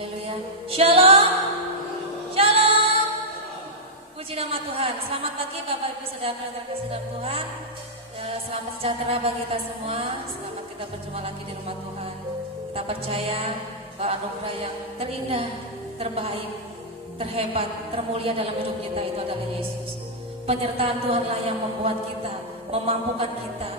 Haleluya. Shalom. Shalom. Puji nama Tuhan. Selamat pagi Bapak Ibu Saudara yang terkasih dalam Tuhan. Selamat sejahtera bagi kita semua. Selamat kita berjumpa lagi di rumah Tuhan. Kita percaya bahwa anugerah yang terindah, terbaik, terhebat, termulia dalam hidup kita itu adalah Yesus. Penyertaan Tuhanlah yang membuat kita, memampukan kita,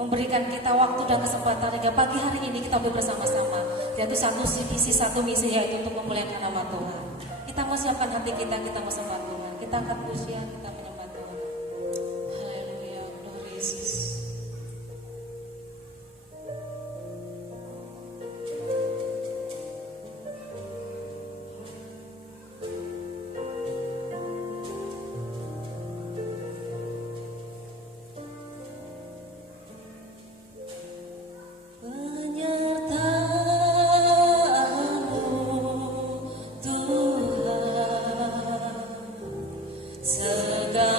memberikan kita waktu dan kesempatan hingga pagi hari ini kita bersama-sama. Yaitu satu visi, satu misi, yaitu untuk memuliakan nama Tuhan. Kita mau siapkan hati kita mau sembah Tuhan. Kita akan pujian, kita menyembah Tuhan. Haleluya, Tuhan Yesus. Segala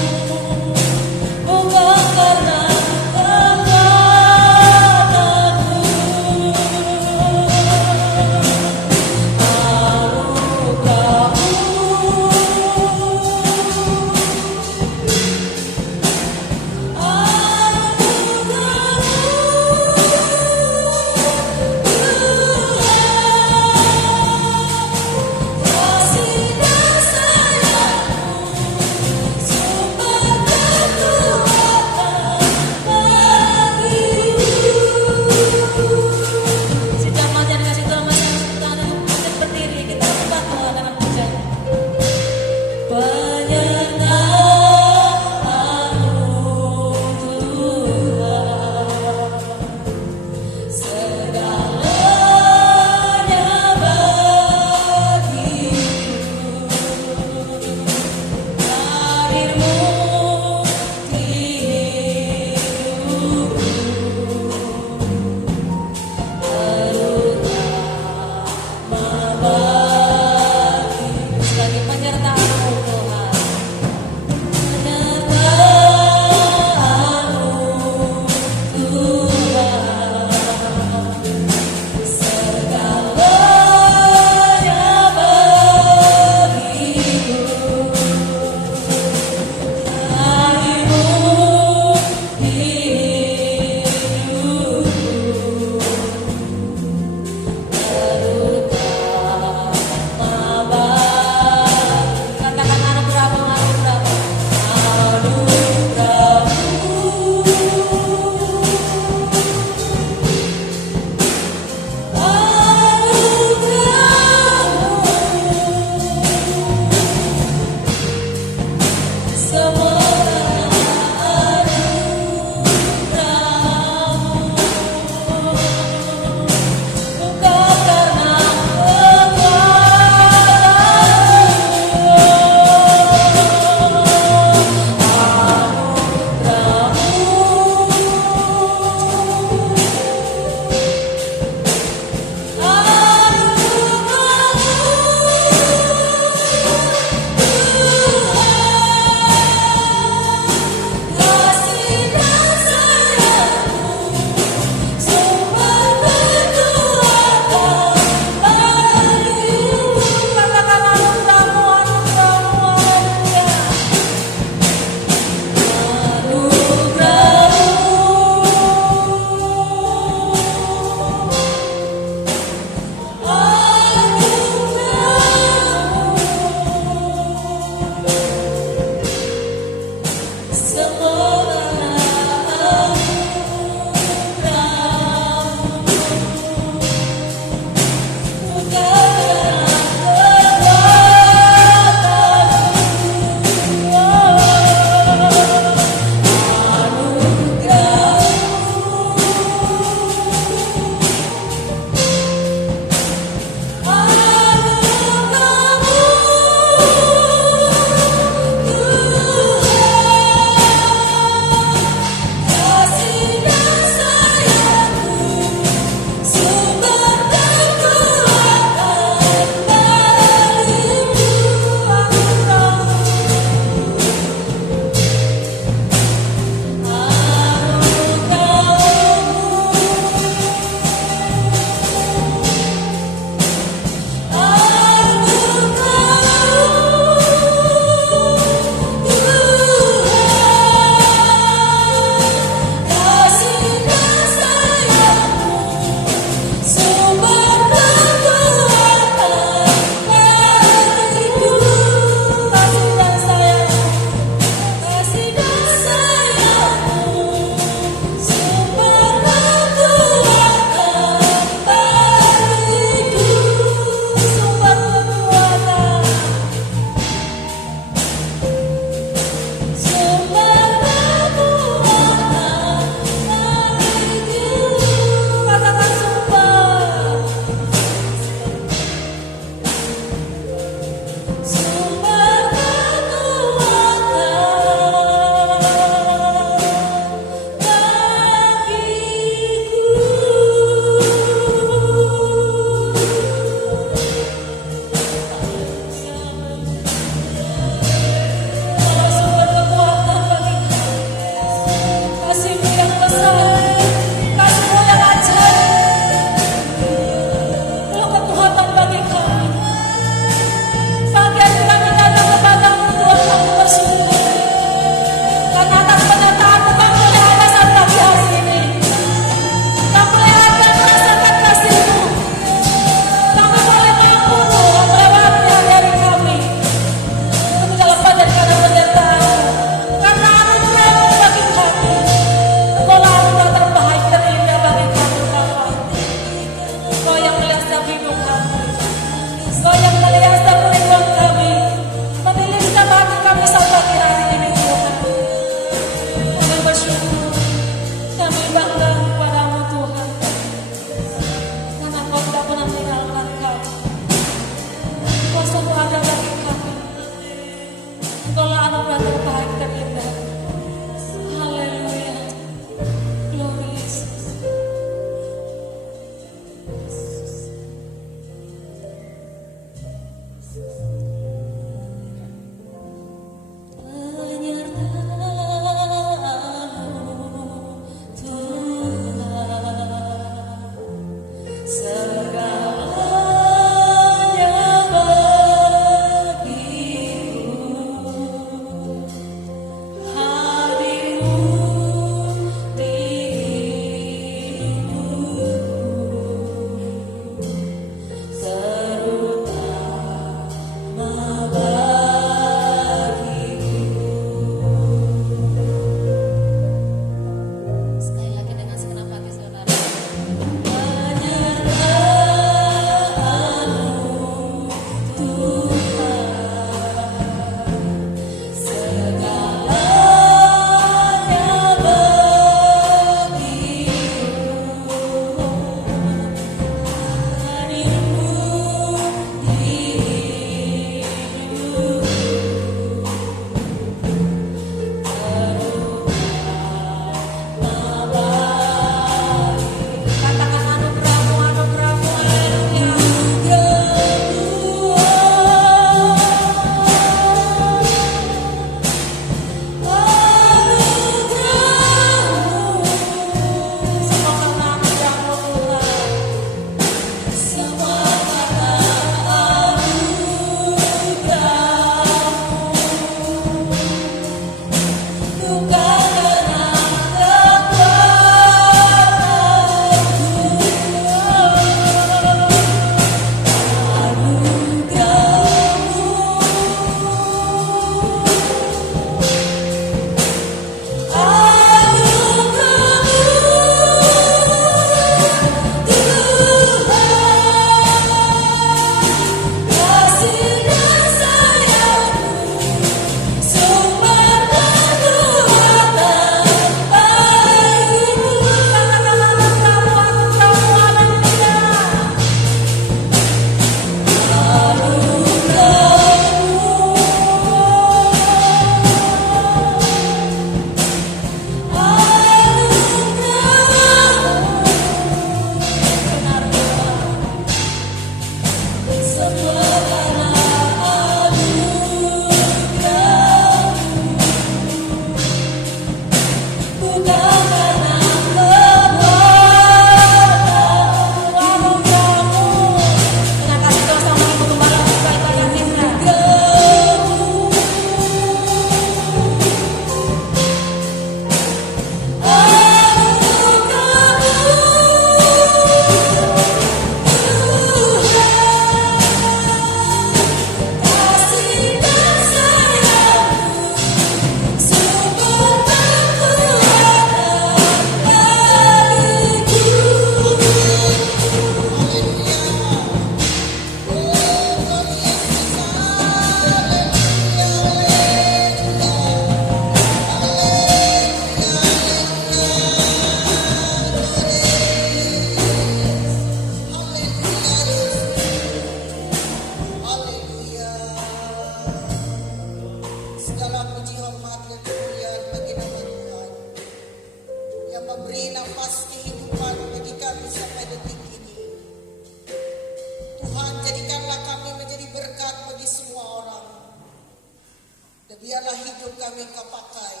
kami Kau pakai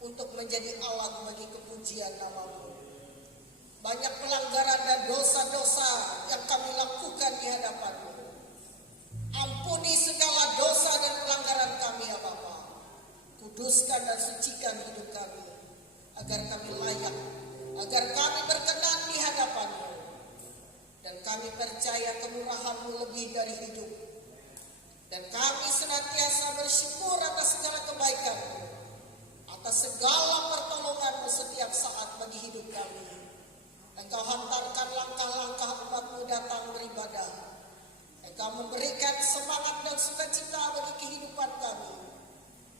untuk menjadi alat bagi kepujian nama-Mu. Banyak pelanggaran dan dosa-dosa yang kami lakukan di hadapan-Mu. Ampuni segala dosa dan pelanggaran kami ya Bapa. Kuduskan dan sucikan hidup kami, agar kami layak, agar kami berkenan di hadapan-Mu. Dan kami percaya kemurahan-Mu lebih dari hidup. Dan kami senantiasa bersyukur atas segala kebaikan-Mu, atas segala pertolongan-Mu setiap saat bagi hidup kami. Engkau hantarkan langkah-langkah umat-Mu datang beribadah. Engkau memberikan semangat dan sukacita bagi kehidupan kami.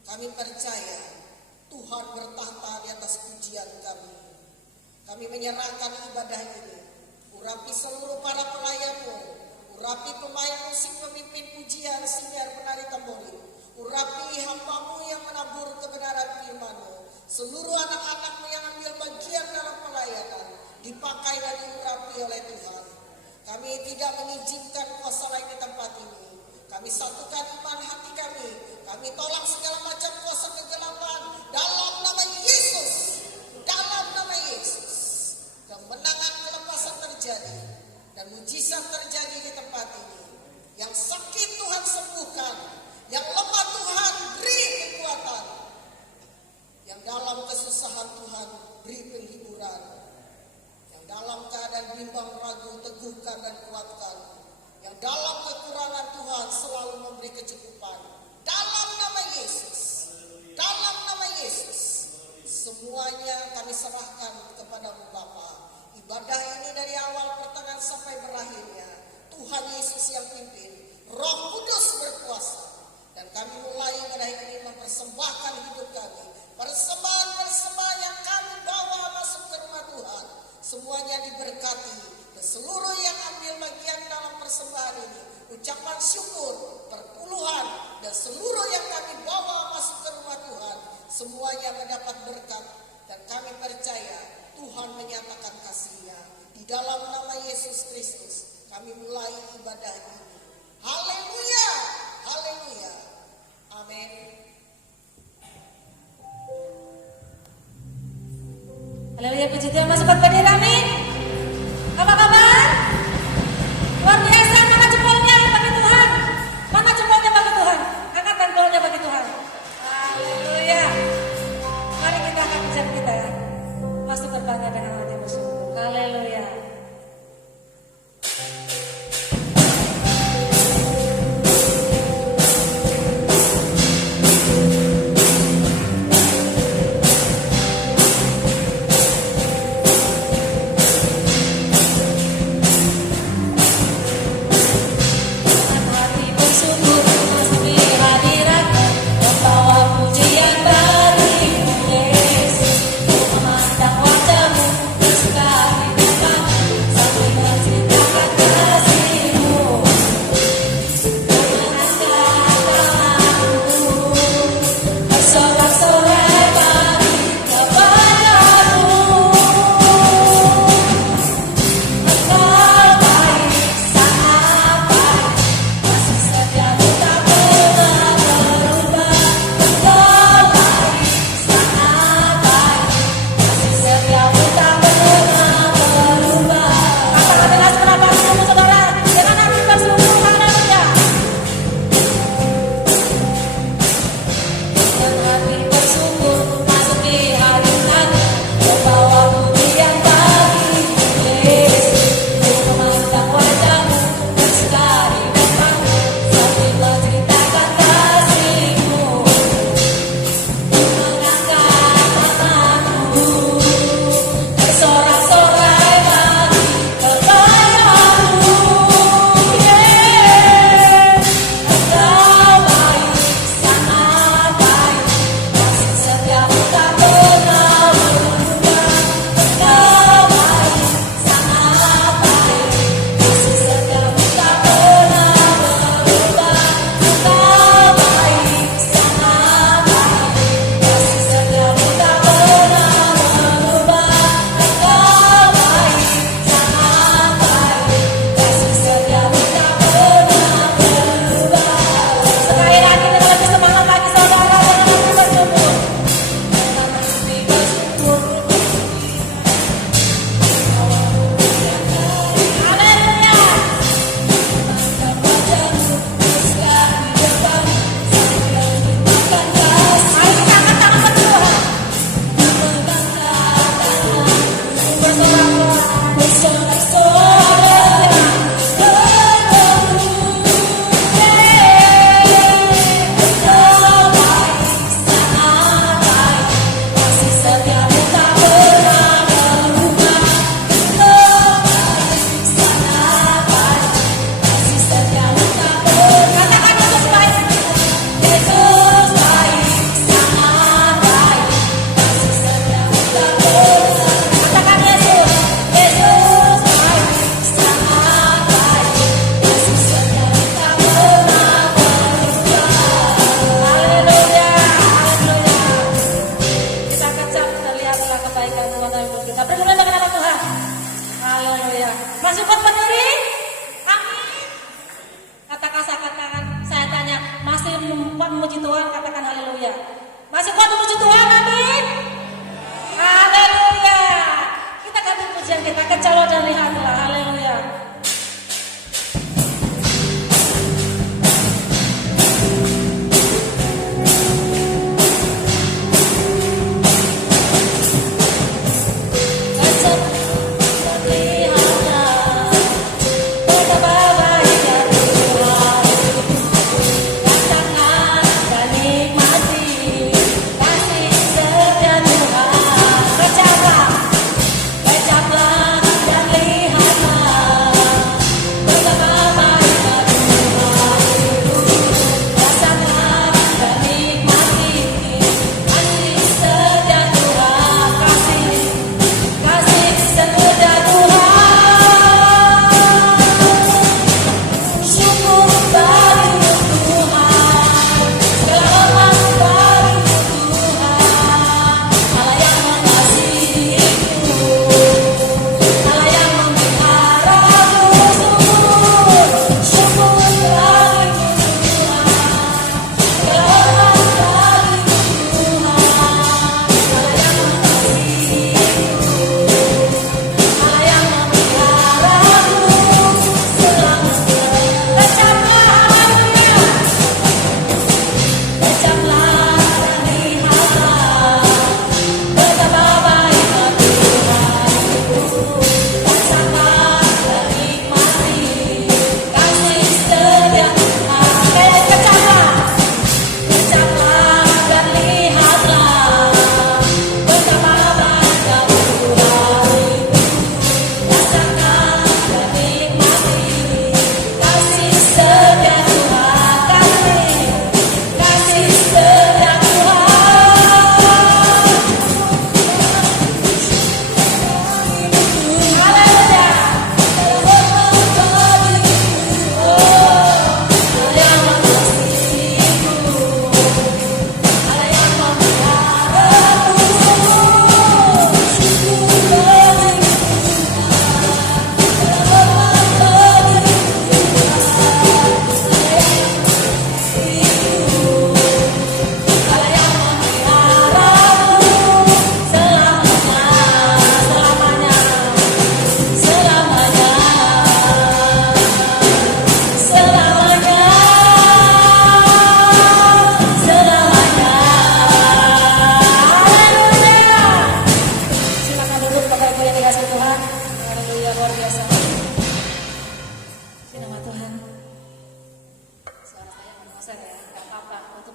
Kami percaya Tuhan bertahta di atas pujian kami. Kami menyerahkan ibadah ini. Urapi seluruh para pelayan-Mu, urapi pemain musik, pemimpin pujian, singar, penari tambori. Urapi hamba-Mu yang menabur kebenaran firman-Mu. Seluruh anak-anak-Mu yang ambil bagian dalam pelayanan dipakai dan diurapi oleh Tuhan. Kami tidak mengizinkan kuasa lain di tempat ini. Kami satukan iman hati kami. Kami tolak segala macam kuasa kegelapan dalam nama Yesus. Dalam nama Yesus. Kemenangan kelepasan terjadi dan mujizat terjadi di tempat ini. Yang sakit Tuhan sembuhkan, yang lemah Tuhan beri kekuatan, yang dalam kesusahan Tuhan beri penghiburan, yang dalam keadaan bimbang ragu teguhkan dan kuatkan, yang dalam kekurangan Tuhan selalu memberi kecukupan. Dalam nama Yesus, dalam nama Yesus, semuanya kami serahkan kepada-Mu Bapa. Ibadah ini dari awal pertengahan sampai berakhirnya Tuhan Yesus yang pimpin, Roh Kudus berkuasa. Dan kami mulai pada ini mempersembahkan hidup kami. Persembahan-persembahan yang kami bawa masuk ke rumah Tuhan, semuanya diberkati. Dan seluruh yang ambil bagian dalam persembahan ini, ucapan syukur, perpuluhan, dan seluruh yang kami bawa masuk ke rumah Tuhan, semuanya mendapat berkat. Dan kami percaya Tuhan menyatakan kasih-Nya. Di dalam nama Yesus Kristus kami mulai ibadah ini. Haleluya, haleluya, amin. Haleluya, puji Tuhan. Mas sobat berdiri, amin. Apa kabar? Luar biasa. Mana jempolnya bagi Tuhan? Mana jempolnya bagi Tuhan? Angkat jempolnya bagi Tuhan. Haleluya. Mari kita akan bicara kita ya. Masuk berbangga dengan hati bersyukur. Haleluya. Memandang wajahmu, sekali Masih kuat berdiri? Amin. Katakan saya tanya, masih kuat memuji Tuhan? Katakan haleluya. Masih kuat memuji Tuhan? Amin. Haleluya. Kita ganti pujian kita ke calo dan lihatlah. Haleluya.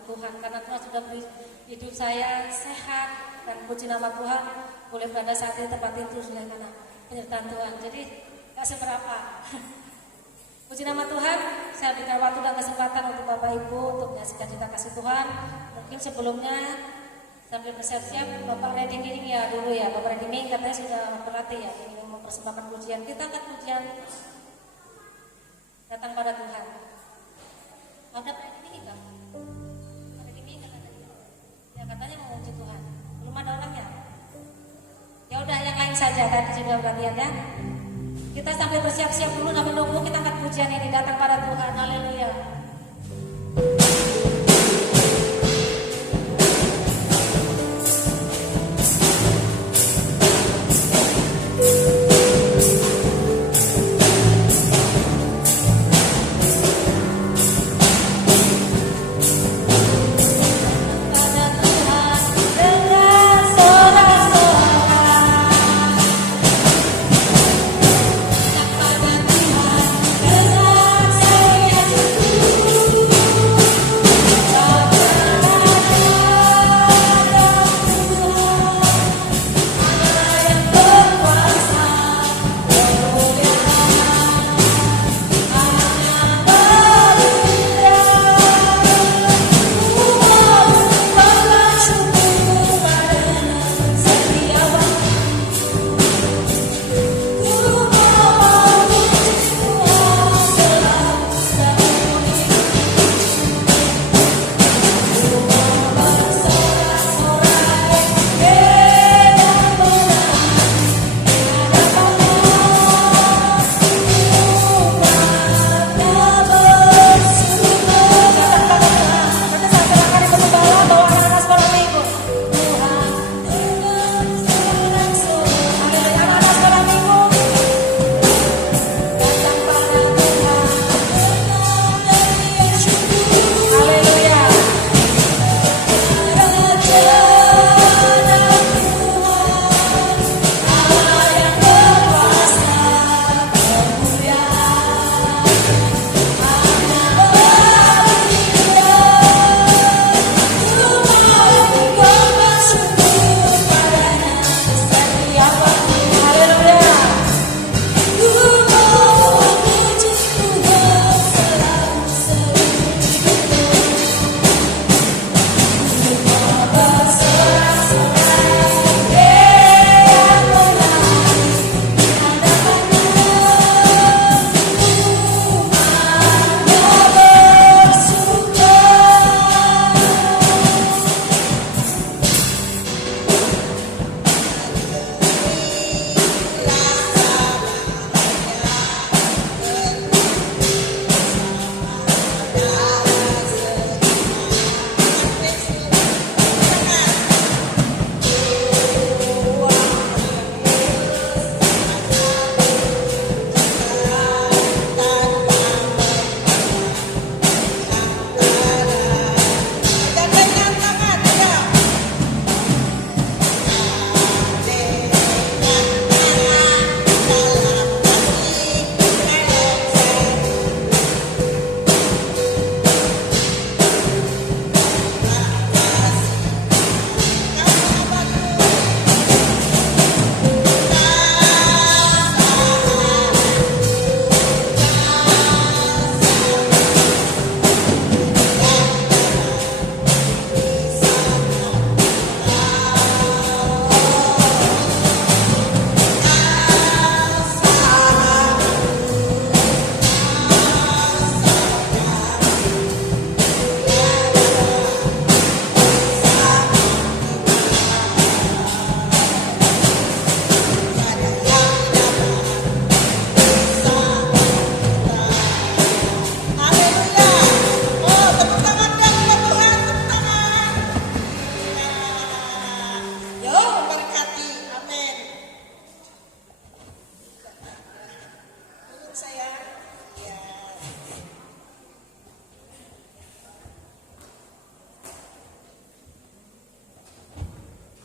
Tuhan, karena Tuhan sudah beri hidup saya sehat dan puji nama Tuhan, boleh berada saat ini tempat itu sudah karena penyertaan Tuhan. Jadi gak seberapa. Puji nama Tuhan, saya berikan waktu dan kesempatan untuk Bapak Ibu untuk menyaksikan cerita kasih Tuhan. Mungkin sebelumnya sambil bersiap-siap Bapak Reding ini ya dulu ya, Bapak Reding katanya sudah berlatih ya, ingin mempersembahkan pujian. Kita angkat pujian datang pada Tuhan. Ada Reding enggak? Katanya mau memuji Tuhan, belum ada orangnya. Ya udah yang lain saja tadi sudah berlatihan ya. Kita sambil bersiap-siap dulu sambil nunggu kita angkat pujian ini datang pada Tuhan. Haleluya. Dengan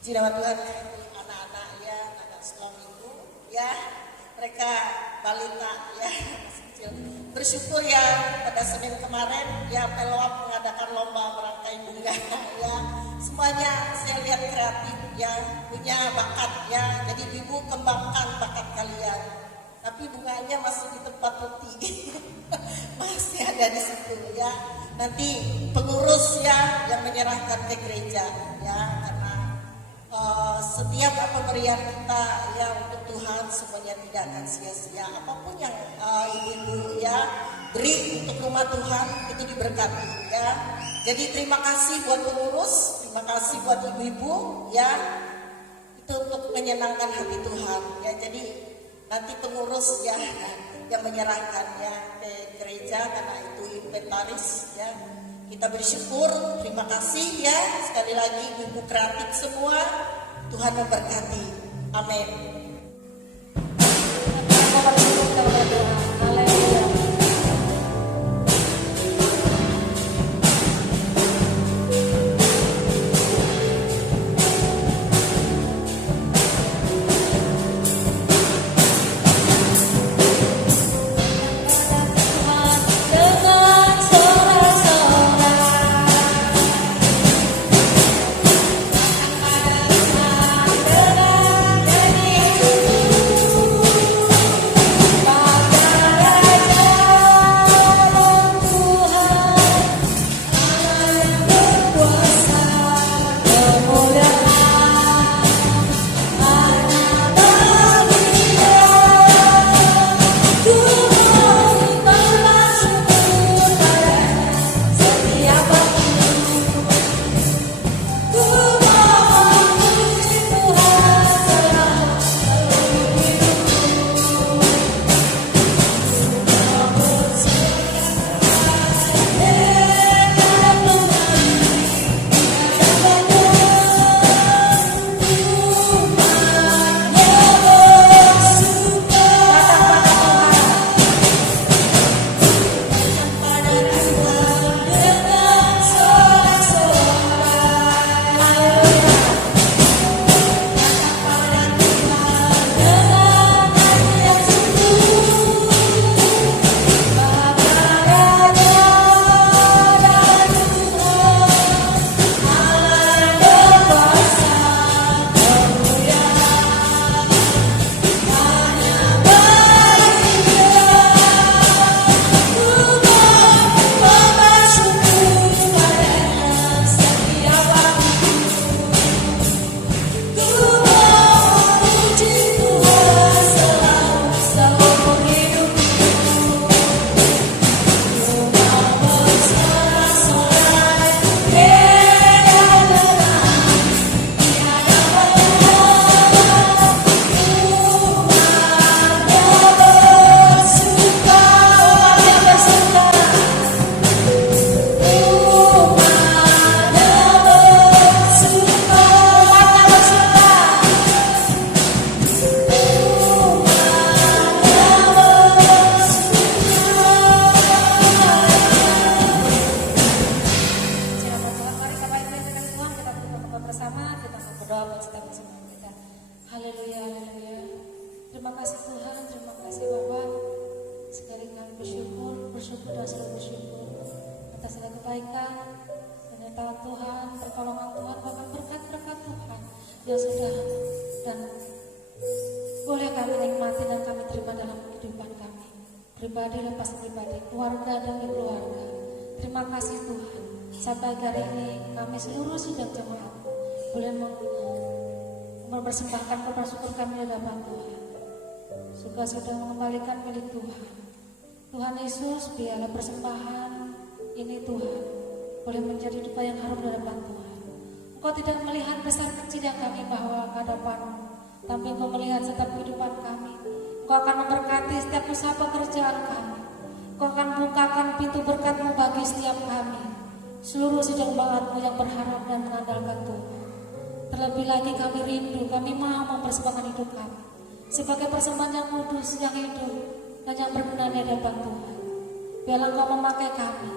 Puji nama Tuhan, anak-anak ya, anak sekolah minggu ya, mereka balita ya, masih kecil. Bersyukur ya pada Senin kemarin ya Pelawak mengadakan lomba merangkai bunga ya. Semuanya saya lihat kreatif ya, punya bakat ya. Jadi ibu kembangkan bakat kalian. Tapi bunganya masih di tempat peti, masih ada di situ ya. Nanti pengurus ya yang menyerahkan ke gereja ya, karena setiap pemberian kita ya untuk Tuhan semuanya tidak akan sia-sia. Apapun yang ibu-ibu ya beri untuk rumah Tuhan itu diberkati ya. Jadi terima kasih buat pengurus, terima kasih buat ibu-ibu ya, itu untuk menyenangkan hati Tuhan ya. Jadi nanti pengurus ya yang menyerahkan ya ke gereja karena itu inventaris ya. Kita bersyukur, terima kasih ya sekali lagi ibu kreatif semua. Tuhan memberkati. Amin. Mempersembahkan kepada syukur kami hadapan Tuhan. Sudah mengembalikan milik Tuhan. Tuhan Yesus, biarlah persembahan ini Tuhan boleh menjadi dupa yang harum di hadapan Tuhan. Engkau tidak melihat besar kecil yang kami bawa ke hadapan, tapi Engkau melihat setiap kehidupan kami. Engkau akan memberkati setiap usaha pekerjaan kami. Engkau akan bukakan pintu berkat-Mu bagi setiap kami. Seluruh sidang umat-Mu yang berharap dan mengandalkan Tuhan. Terlebih lagi kami rindu, kami mau mempersembahkan hidup kami sebagai persembahan yang kudus, yang hidup, dan yang berkenan di hadapan Tuhan. Biarlah Engkau memakai kami,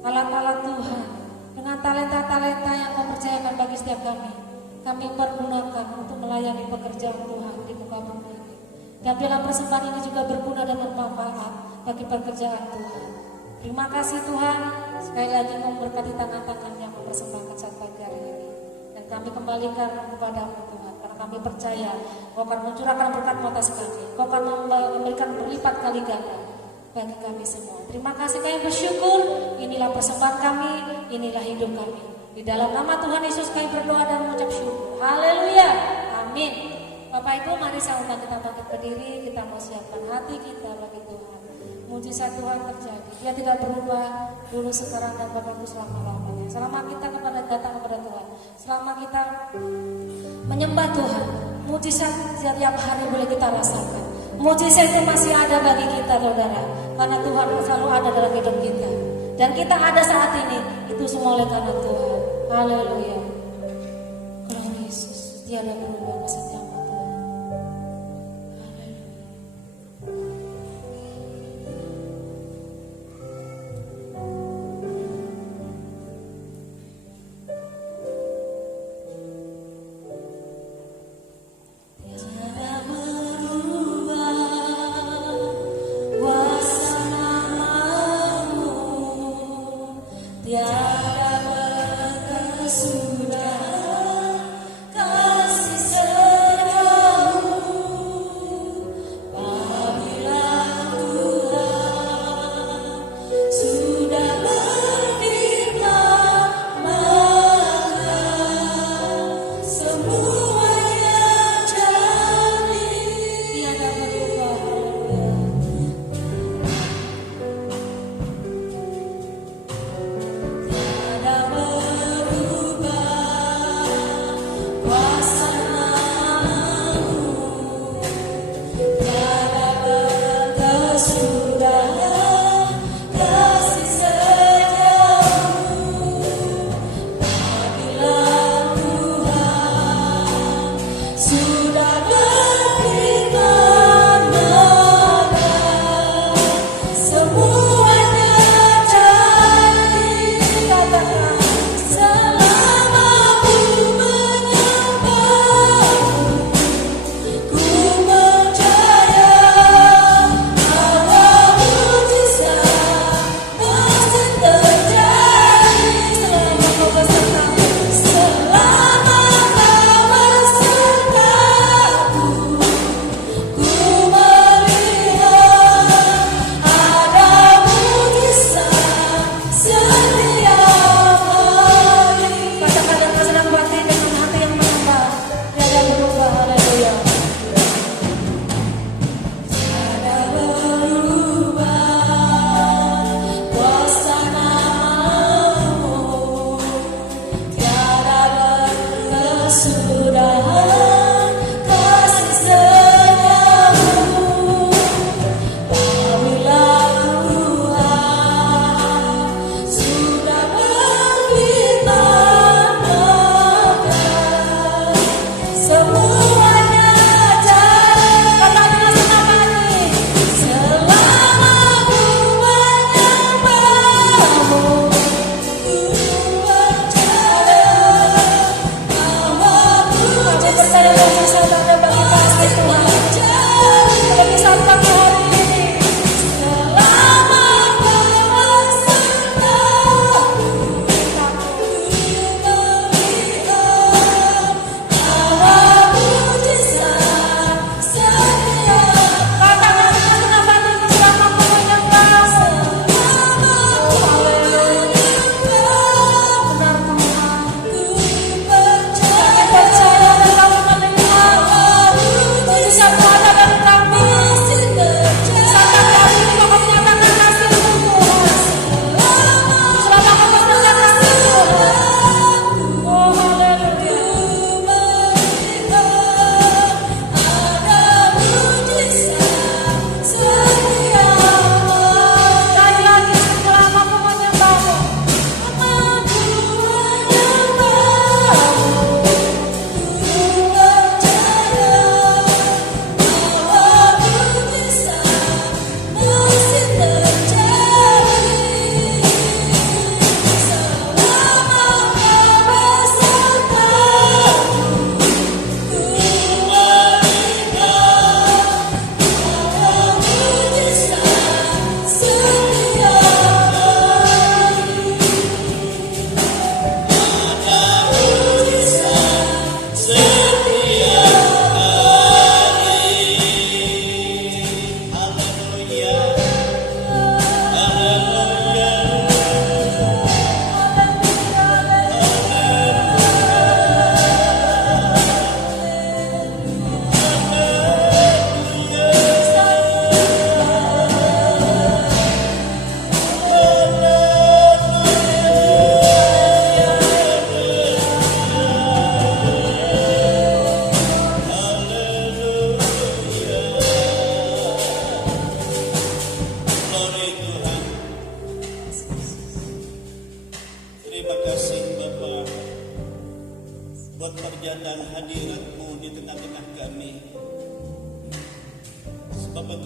alat-alat Tuhan, dengan talenta-talenta yang Kau percayakan bagi setiap kami. kami pergunakan untuk melayani pekerjaan Tuhan di muka bumi ini. Dan dalam persembahan ini juga berguna dan bermanfaat bagi pekerjaan Tuhan. Terima kasih Tuhan, sekali lagi memberkati tangan-tangan yang mempersembahkan saat pagi hari ini. Dan kami kembalikan kepada-Mu Tuhan, karena kami percaya Kau akan mencurahkan berkat-Mu atas kami. Kau akan memberikan berlipat kali ganda bagi kami semua. Terima kasih, kami bersyukur. Inilah persembahan kami, inilah hidup kami. Di dalam nama Tuhan Yesus kami berdoa dan mengucap syukur. Haleluya, amin. Bapak Ibu, mari sama kita bangkit berdiri. Kita mau siapkan hati kita bagi Tuhan. Mujizat Tuhan terjadi. Dia tidak berubah dulu, sekarang, dan bahkan selama-lamanya. Selama kita datang kepada Tuhan, selama kita menyembah Tuhan, mujizat setiap hari boleh kita rasakan. Mujizat itu masih ada bagi kita, saudara, karena Tuhan selalu ada dalam hidup kita. Dan kita ada saat ini, itu semua oleh karena Tuhan. Haleluya. Tuhan Yesus, tiada berubah kesetiaan Tuhan. Haleluya.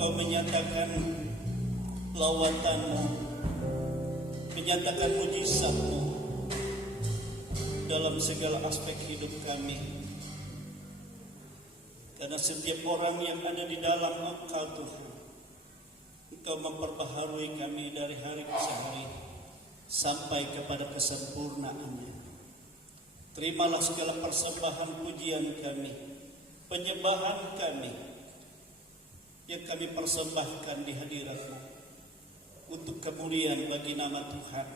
Engkau menyatakan lawatan-Mu, menyatakan mujizat-Mu dalam segala aspek hidup kami. Karena setiap orang yang ada di dalam Engkau Tuhan, Engkau memperbaharui kami dari hari ke hari sampai kepada kesempurnaannya. Terimalah segala persembahan pujian kami, penyembahan kami yang kami persembahkan di hadirat-Mu untuk kemuliaan bagi nama Tuhan.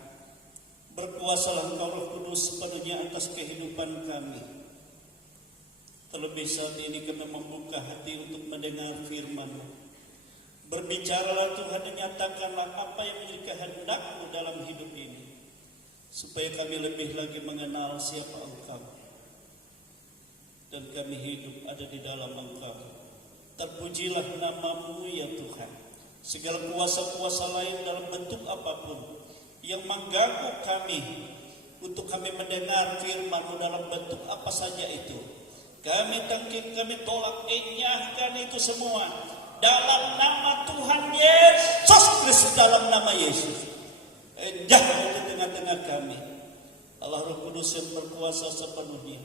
Berkuasalah Engkau Roh Kudus sepenuhnya atas kehidupan kami. Terlebih saat ini kami membuka hati untuk mendengar firman-Mu. Berbicaralah Tuhan dan nyatakanlah apa yang menjadi kehendak-Mu dalam hidup ini, supaya kami lebih lagi mengenal siapa Engkau dan kami hidup ada di dalam Engkau. Terpujilah nama-Mu ya Tuhan. Segala kuasa-kuasa lain dalam bentuk apapun yang mengganggu kami untuk kami mendengar firman-Mu dalam bentuk apa saja itu, kami tangkap, kami tolak, enyahkan itu semua dalam nama Tuhan Yesus Kristus, dalam nama Yesus. Jangan di tengah-tengah kami. Allah Roh Kudus yang berkuasa sepenuhnya,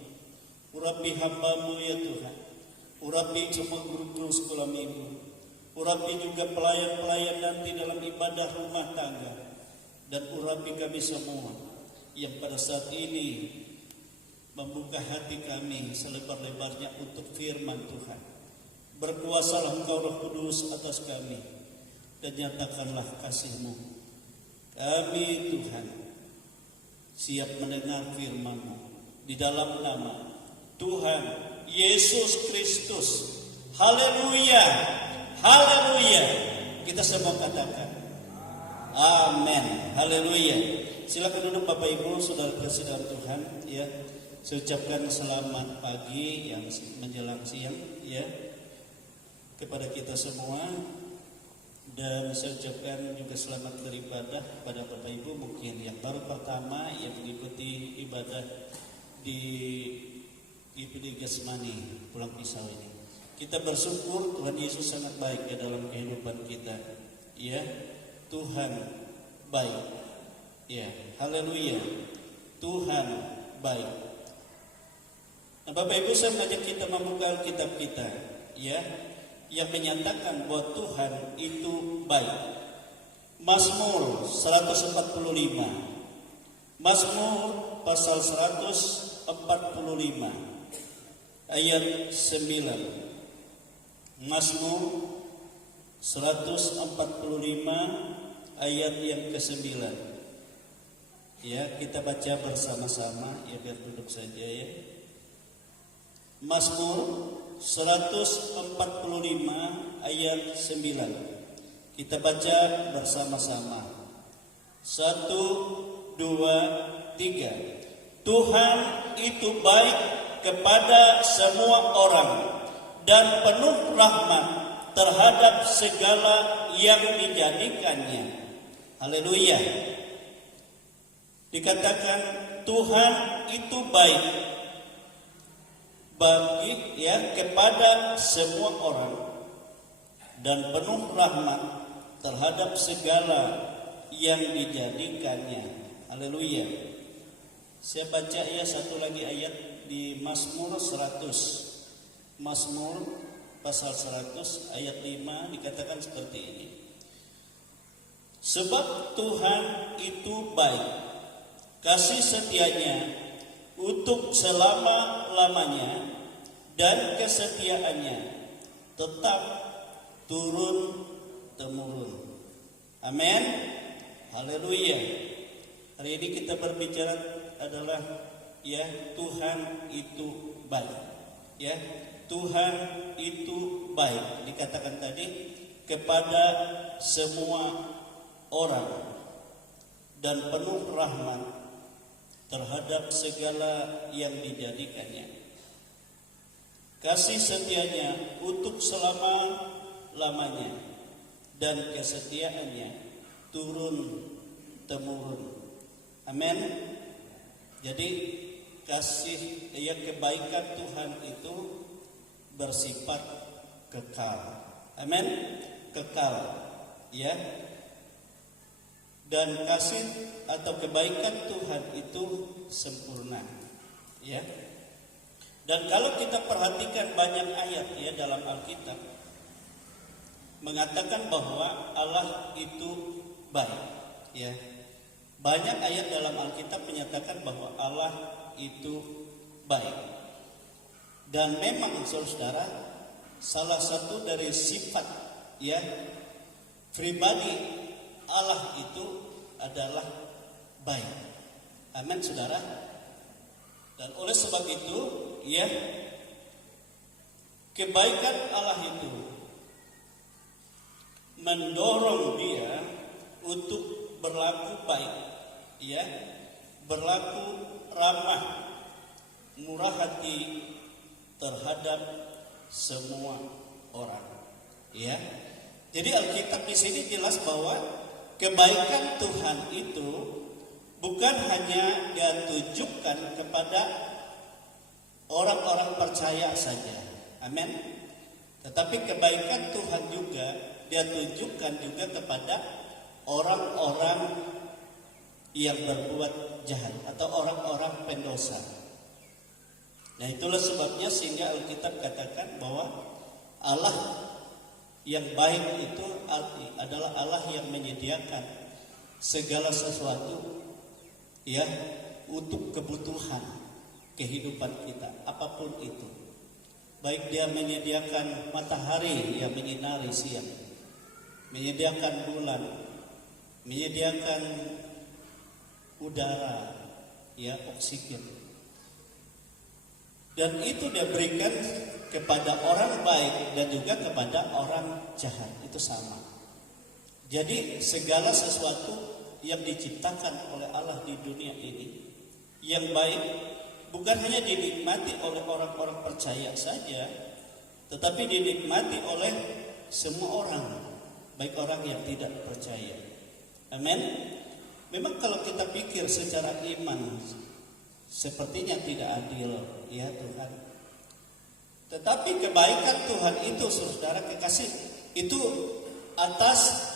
urapi hamba-Mu ya Tuhan. Urapi semua guru-guru sekolah minggu, urapi juga pelayan-pelayan nanti dalam ibadah rumah tangga, dan urapi kami semua yang pada saat ini membuka hati kami selebar-lebarnya untuk firman Tuhan. Berkuasalah Engkau Roh Kudus atas kami dan nyatakanlah kasih-Mu. Kami Tuhan siap mendengar firman-Mu di dalam nama Tuhan Yesus Kristus. Haleluya, haleluya. Kita semua katakan amin, haleluya. Silakan duduk Bapak Ibu, saudara kasih dalam Tuhan ya. Saya ucapkan selamat pagi yang menjelang siang ya kepada kita semua. Dan saya ucapkan juga selamat beribadah pada Bapak Ibu mungkin yang baru pertama yang mengikuti ibadah di IPD Gesmani Pulang Pisau ini. Kita bersyukur Tuhan Yesus sangat baik ya dalam kehidupan kita. Ya, Tuhan baik. Ya, haleluya. Tuhan baik. Nah, Bapak Ibu, saya mengajak kita membuka Alkitab kita ya, yang menyatakan bahwa Tuhan itu baik. Mazmur 145. Mazmur pasal 145 ayat 9. Mazmur 145 ayat yang ke-9. Ya, kita baca bersama-sama ya, biar duduk saja ya. Mazmur 145 ayat 9. Kita baca bersama-sama. 1, 2, 3. Tuhan itu baik kepada semua orang dan penuh rahmat terhadap segala yang dijadikannya. Haleluya. Dikatakan Tuhan itu baik bagi ya kepada semua orang dan penuh rahmat terhadap segala yang dijadikannya. Haleluya. Saya baca ya satu lagi ayat di Mazmur 100. Mazmur pasal 100 ayat 5 dikatakan seperti ini. Sebab Tuhan itu baik, kasih setianya untuk selama-lamanya, dan kesetiaannya tetap turun-temurun. Amin. Haleluya. Hari ini kita berbicara adalah ya, Tuhan itu baik. Ya, Tuhan itu baik. Dikatakan tadi kepada semua orang dan penuh rahmat terhadap segala yang dijadikannya. Kasih setianya untuk selama-lamanya dan kesetiaannya turun-temurun. Amin. Jadi kasih ya, kebaikan Tuhan itu bersifat kekal. Amin. kekal, ya. Dan kasih atau kebaikan Tuhan itu sempurna, ya. Dan kalau kita perhatikan banyak ayat ya dalam Alkitab mengatakan bahwa Allah itu baik, ya. Banyak ayat dalam Alkitab menyatakan bahwa Allah itu baik. Dan memang saudara, salah satu dari sifat ya pribadi Allah itu adalah baik. Amin saudara. Dan oleh sebab itu ya kebaikan Allah itu mendorong dia untuk berlaku baik, ya, berlaku ramah, murah hati terhadap semua orang, ya. Jadi Alkitab di sini jelas bahwa kebaikan Tuhan itu bukan hanya dia tunjukkan kepada orang-orang percaya saja, amin. Tetapi kebaikan Tuhan juga dia tunjukkan juga kepada orang-orang yang berbuat jahat atau orang-orang pendosa. Nah itulah sebabnya sehingga Alkitab katakan bahwa Allah yang baik itu adalah Allah yang menyediakan segala sesuatu ya untuk kebutuhan kehidupan kita apapun itu. Baik dia menyediakan matahari yang menyinari siang, menyediakan bulan, menyediakan udara ya oksigen. Dan itu dia berikan kepada orang baik dan juga kepada orang jahat, itu sama. Jadi segala sesuatu yang diciptakan oleh Allah di dunia ini yang baik bukan hanya dinikmati oleh orang-orang percaya saja, tetapi dinikmati oleh semua orang, baik orang yang tidak percaya. Amin. Memang kalau kita pikir secara iman sepertinya tidak adil ya Tuhan. Tetapi kebaikan Tuhan itu saudara kekasih itu atas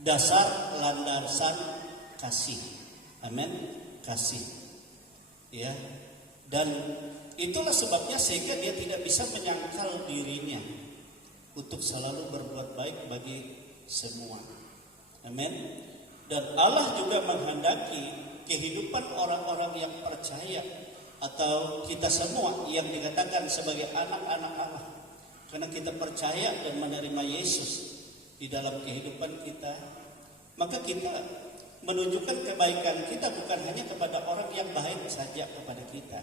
dasar landasan kasih. Amin. Kasih. Ya. Dan itulah sebabnya sehingga dia tidak bisa menyangkal dirinya untuk selalu berbuat baik bagi semua. Amin. Dan Allah juga menghendaki kehidupan orang-orang yang percaya atau kita semua yang dikatakan sebagai anak-anak Allah. Karena kita percaya dan menerima Yesus di dalam kehidupan kita, maka kita menunjukkan kebaikan kita bukan hanya kepada orang yang baik saja kepada kita,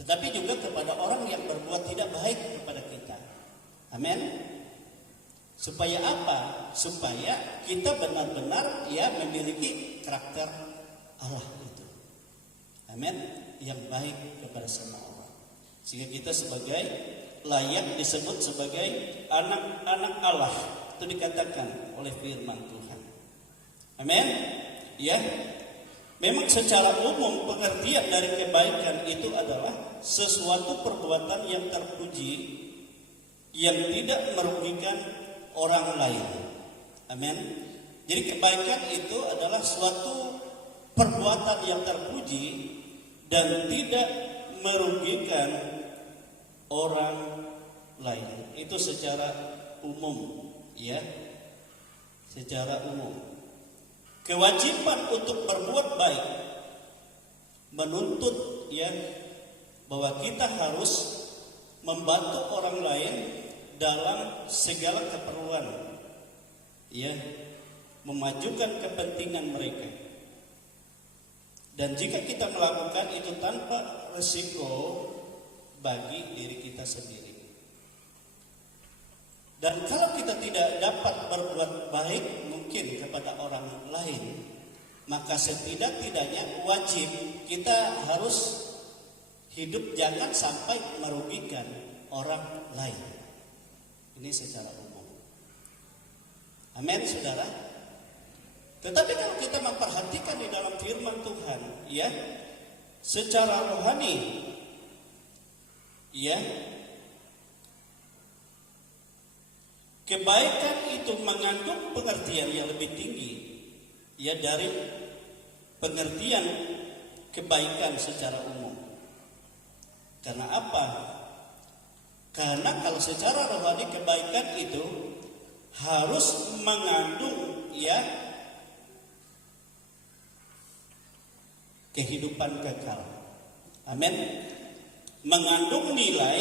tetapi juga kepada orang yang berbuat tidak baik kepada kita. Amin. Supaya apa? Supaya kita benar-benar ya memiliki karakter Allah itu. Amin. Yang baik kepada semua orang. Sehingga kita sebagai layak disebut sebagai anak-anak Allah. Itu dikatakan oleh firman Tuhan. Amin. Ya. Memang secara umum pengertian dari kebaikan itu adalah sesuatu perbuatan yang terpuji yang tidak merugikan orang lain. Amin. Jadi kebaikan itu adalah suatu perbuatan yang terpuji dan tidak merugikan orang lain. Itu secara umum, ya. Secara umum. Kewajiban untuk berbuat baik menuntut ya bahwa kita harus membantu orang lain dalam segala keperluan, ya, memajukan kepentingan mereka. Dan jika kita melakukan itu tanpa risiko bagi diri kita sendiri. Dan kalau kita tidak dapat berbuat baik mungkin kepada orang lain, maka setidak-tidaknya wajib kita harus hidup jangan sampai merugikan orang lain. Ini secara umum. Amin, saudara. Tetapi kalau kita memperhatikan di dalam firman Tuhan, ya, secara rohani, ya, kebaikan itu mengandung pengertian yang lebih tinggi ya dari pengertian kebaikan secara umum. Karena apa? Karena kalau secara rohani kebaikan itu harus mengandung ya kehidupan kekal. Amin. Mengandung nilai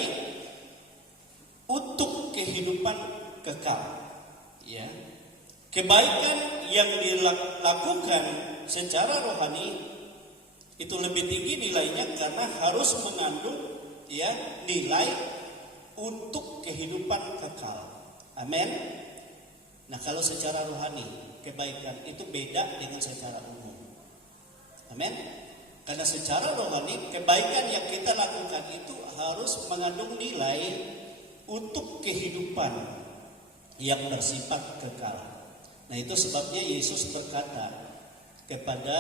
untuk kehidupan kekal. Ya. Kebaikan yang dilakukan secara rohani itu lebih tinggi nilainya karena harus mengandung ya nilai untuk kehidupan kekal. Amin. Nah, kalau secara rohani kebaikan itu beda dengan secara umum. Amin. Karena secara rohani kebaikan yang kita lakukan itu harus mengandung nilai untuk kehidupan yang bersifat kekal. Nah, itu sebabnya Yesus berkata kepada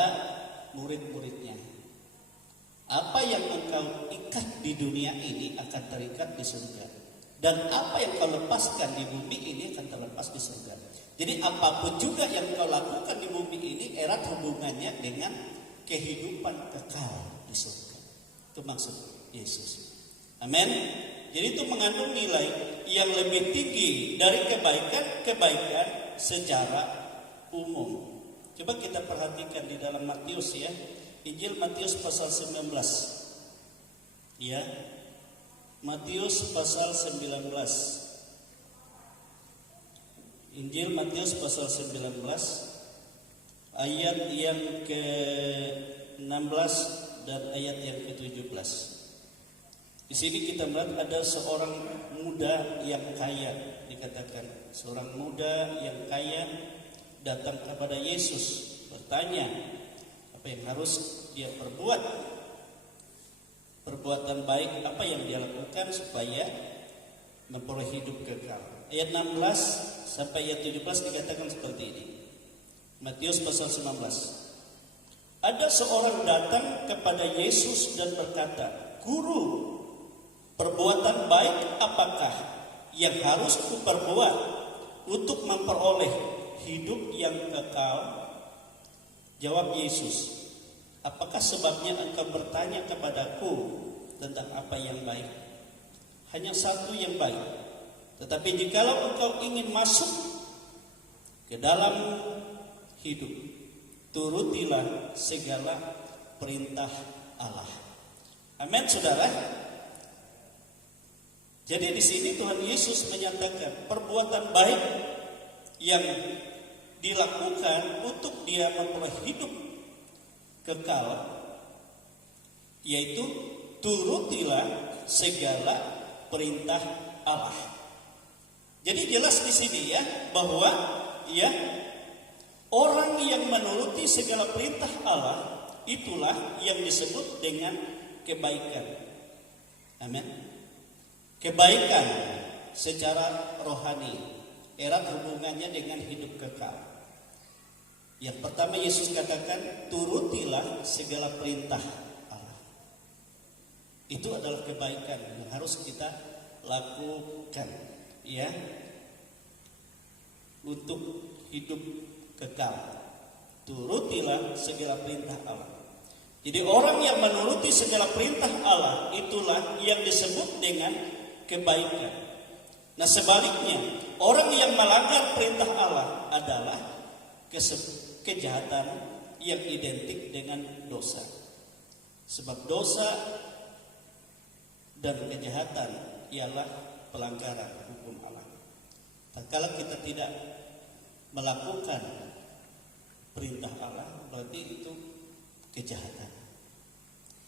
murid-muridnya, apa yang engkau ikat di dunia ini akan terikat di surga, dan apa yang kau lepaskan di bumi ini akan terlepas di surga. Jadi apapun juga yang kau lakukan di bumi ini erat hubungannya dengan kehidupan kekal di surga. Itu maksud Yesus. Amin. Jadi itu mengandung nilai yang lebih tinggi dari kebaikan secara umum. Coba kita perhatikan di dalam Matius ya. Injil Matius pasal 19. Ya. Matius pasal 19. Injil Matius pasal 19 ayat yang ke-16 dan ayat yang ke-17. Di sini kita melihat ada seorang muda yang kaya, dikatakan seorang muda yang kaya datang kepada Yesus bertanya apa yang harus dia perbuat, perbuatan baik apa yang dia lakukan supaya memperoleh hidup kekal. Ayat 16 sampai ayat 17 dikatakan seperti ini. Matius pasal 19. Ada seorang datang kepada Yesus dan berkata, "Guru, perbuatan baik apakah yang harus kuperbuat untuk memperoleh hidup yang kekal?" Jawab Yesus, "Apakah sebabnya engkau bertanya kepadaku tentang apa yang baik? Hanya satu yang baik. Tetapi jikalau engkau ingin masuk ke dalam hidup, turutilah segala perintah Allah." Amin, saudara. Jadi di sini Tuhan Yesus menyatakan perbuatan baik yang dilakukan untuk dia memperoleh hidup kekal, yaitu turutilah segala perintah Allah. Jadi jelas di sini ya bahwa ya orang yang menuruti segala perintah Allah itulah yang disebut dengan kebaikan. Amin. Kebaikan secara rohani erat hubungannya dengan hidup kekal. Yang pertama Yesus katakan turutilah segala perintah Allah. Itu adalah kebaikan yang harus kita lakukan ya untuk hidup kekal. Turutilah segala perintah Allah. Jadi orang yang menuruti segala perintah Allah itulah yang disebut dengan kebaikan. Nah sebaliknya, orang yang melanggar perintah Allah adalah kejahatan yang identik dengan dosa. Sebab dosa dan kejahatan ialah pelanggaran hukum Allah. Tatkala kita tidak melakukan perintah Allah, berarti itu kejahatan.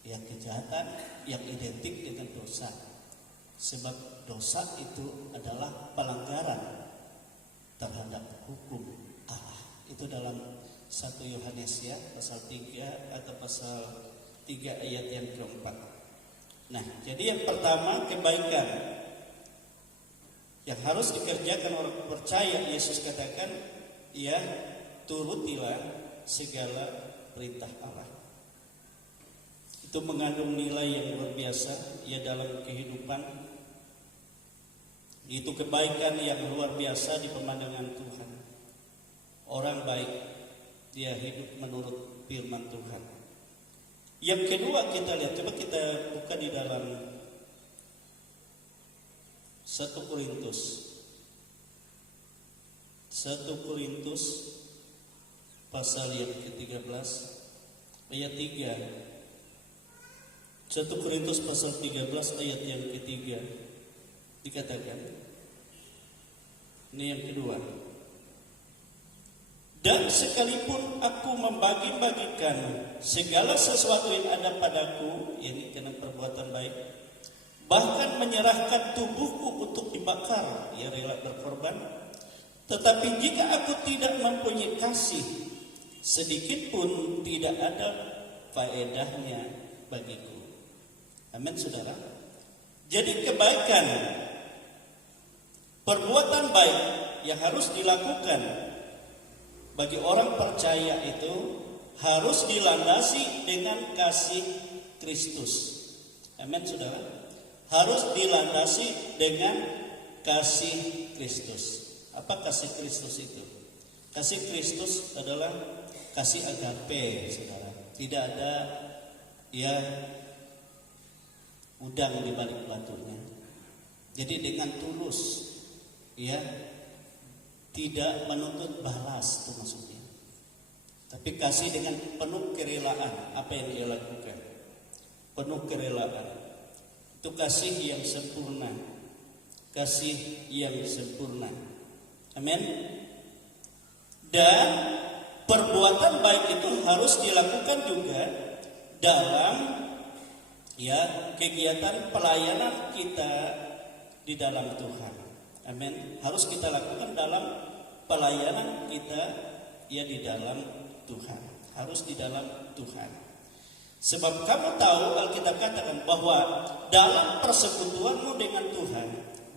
Ya, kejahatan yang identik dengan dosa. Sebab dosa itu adalah pelanggaran terhadap hukum Allah. Itu dalam 1 Yohanes ya, pasal 3 atau pasal 3 ayat yang keempat. Nah, jadi yang pertama kebaikan yang harus dikerjakan orang percaya. Yesus katakan, ya, turutilah segala perintah Allah. Itu mengandung nilai yang luar biasa ya dalam kehidupan Itu kebaikan yang luar biasa di pemandangan Tuhan. Orang baik, dia hidup menurut firman Tuhan. Yang kedua kita lihat, coba kita buka di dalam 1 Korintus 1 pasal yang ke-13 ayat 3. 1 Korintus pasal 13 ayat yang ke-3 dikatakan, ini yang kedua. Dan sekalipun aku membagi-bagikan segala sesuatu yang ada padaku, ini karena perbuatan baik, bahkan menyerahkan tubuhku untuk dibakar, ya rela berkorban, tetapi jika aku tidak mempunyai kasih, sedikit pun tidak ada faedahnya bagiku. Amin, saudara. Jadi kebaikan, perbuatan baik yang harus dilakukan bagi orang percaya itu harus dilandasi dengan kasih Kristus. Amin, saudara. Harus dilandasi dengan kasih Kristus. Apa kasih Kristus itu? Kasih Kristus adalah kasih agape, saudara. Tidak ada ya udang di balik batunya. Jadi dengan tulus, ya, tidak menuntut balas itu maksudnya. Tapi kasih dengan penuh kerelaan apa yang dia lakukan. Penuh kerelaan. Itu kasih yang sempurna. Kasih yang sempurna. Amin. Dan perbuatan baik itu harus dilakukan juga dalam ya kegiatan pelayanan kita di dalam Tuhan. Amin. Harus kita lakukan dalam pelayanan kita ya di dalam Tuhan. Harus di dalam Tuhan. Sebab kamu tahu Alkitab katakan bahwa dalam persekutuanmu dengan Tuhan,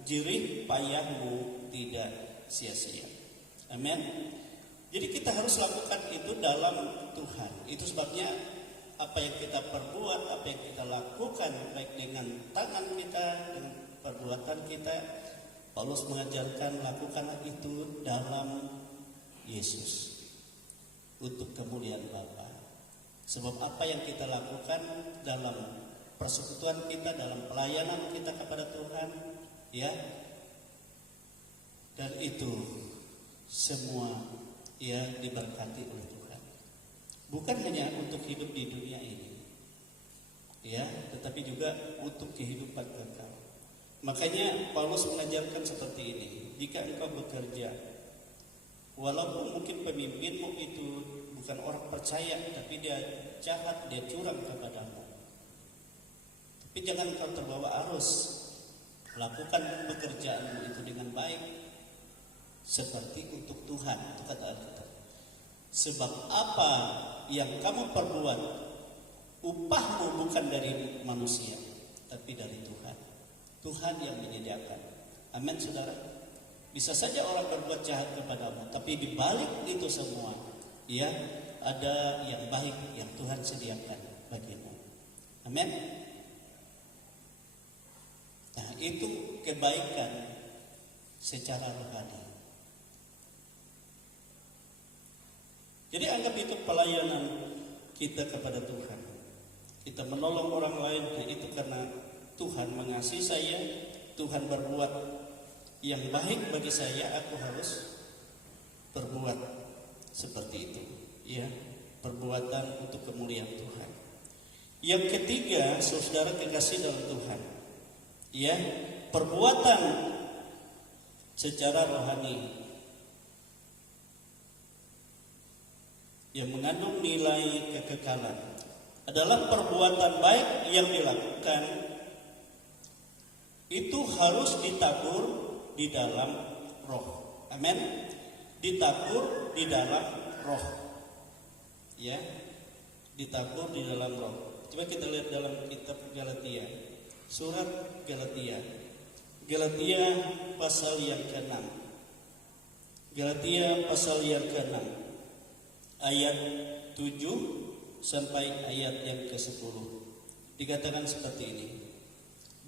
jerih payahmu tidak sia-sia. Amin. Jadi kita harus lakukan itu dalam Tuhan. Itu sebabnya apa yang kita perbuat, apa yang kita lakukan baik dengan tangan kita, dengan perbuatan kita, Paulus mengajarkan lakukanlah itu dalam Yesus untuk kemuliaan Bapa. Sebab apa yang kita lakukan dalam persekutuan kita, dalam pelayanan kita kepada Tuhan, ya, dan itu semua ya diberkati oleh Tuhan. Bukan hanya untuk hidup di dunia ini, ya, tetapi juga untuk kehidupan kekal. Makanya Paulus mengajarkan seperti ini. Jika engkau bekerja, walaupun mungkin pemimpinmu itu bukan orang percaya, tapi dia jahat, dia curang kepadamu, tapi jangan engkau terbawa arus. Lakukan pekerjaanmu itu dengan baik, seperti untuk Tuhan. Itu kata Alkitab. Sebab apa yang kamu perbuat, upahmu bukan dari manusia, tapi dari Tuhan. Tuhan yang menyediakan. Amin, saudara. Bisa saja orang berbuat jahat kepadamu, tapi di balik itu semua, ya, ada yang baik yang Tuhan sediakan bagimu. Amin. Nah, itu kebaikan secara rohani. Jadi anggap itu pelayanan kita kepada Tuhan. Kita menolong orang lain, nah itu karena Tuhan mengasihi saya, Tuhan berbuat yang baik bagi saya, aku harus berbuat seperti itu, ya, perbuatan untuk kemuliaan Tuhan. Yang ketiga, saudara kekasih dalam Tuhan, ya, perbuatan secara rohani yang mengandung nilai kekekalan adalah perbuatan baik yang dilakukan itu harus ditabur di dalam roh. Amin. Ditabur di dalam roh. Ya. Ditabur di dalam roh. Coba kita lihat dalam kitab Galatia. Surat Galatia. Galatia pasal yang ke-6. Galatia pasal yang ke-6. Ayat 7 sampai ayat yang ke-10. Dikatakan seperti ini.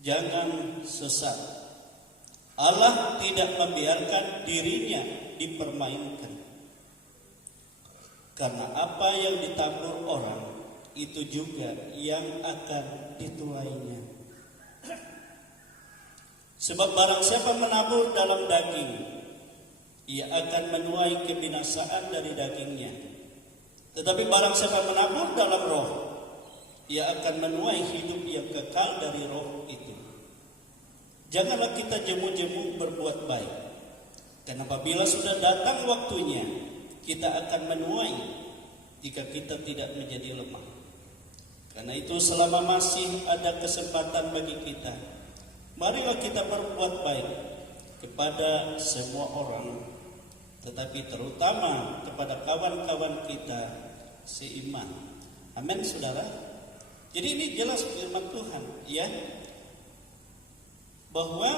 Jangan sesat. Allah tidak membiarkan dirinya dipermainkan. Karena apa yang ditabur orang itu juga yang akan dituainya. Sebab barang siapa menabur dalam daging, ia akan menuai kebinasaan dari dagingnya. Tetapi barang siapa menabur dalam roh, ia akan menuai hidup yang kekal dari roh itu. Janganlah kita jemu-jemu berbuat baik, karena apabila sudah datang waktunya, kita akan menuai jika kita tidak menjadi lemah. Karena itu selama masih ada kesempatan bagi kita, marilah kita berbuat baik kepada semua orang, tetapi terutama kepada kawan-kawan kita seiman. Amin, saudara. Jadi ini jelas firman Tuhan, ya, bahwa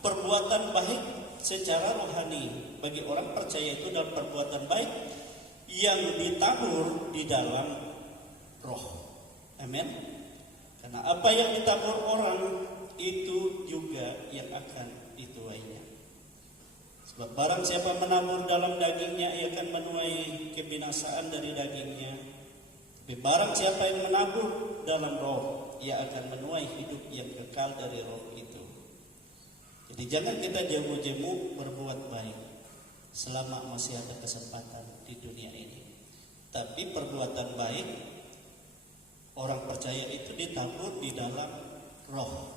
perbuatan baik secara rohani bagi orang percaya itu adalah perbuatan baik yang ditabur di dalam roh. Amin. Karena apa yang ditabur orang itu juga yang akan dituainya. Sebab barang siapa menabur dalam dagingnya, ia akan menuai kebinasaan dari dagingnya. Tapi barang siapa yang menabur dalam roh, ia akan menuai hidup yang kekal dari roh itu. Jadi jangan kita jemu-jemu berbuat baik selama masih ada kesempatan di dunia ini. Tapi perbuatan baik orang percaya itu ditabur di dalam roh.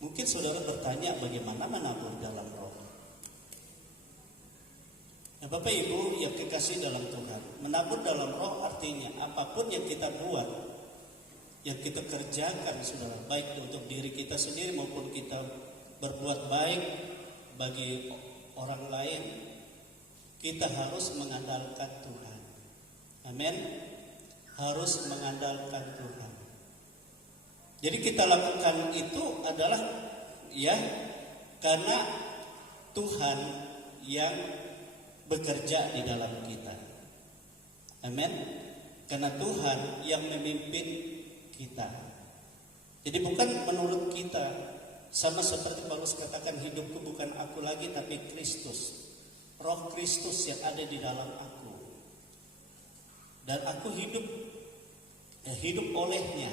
Mungkin saudara bertanya, bagaimana menabur dalam roh? Nah, Bapak Ibu yang kekasih dalam Tuhan, menabur dalam roh artinya apapun yang kita buat, yang kita kerjakan, saudara, baik untuk diri kita sendiri maupun kita berbuat baik bagi orang lain, kita harus mengandalkan Tuhan. Amin. Harus mengandalkan Tuhan. Jadi kita lakukan itu adalah, ya, karena Tuhan yang bekerja di dalam kita. Amin. Karena Tuhan yang memimpin kita. Jadi bukan menurut kita. Sama seperti Paulus katakan, hidupku bukan aku lagi tapi Kristus. Roh Kristus yang ada di dalam aku. Dan aku hidup olehnya.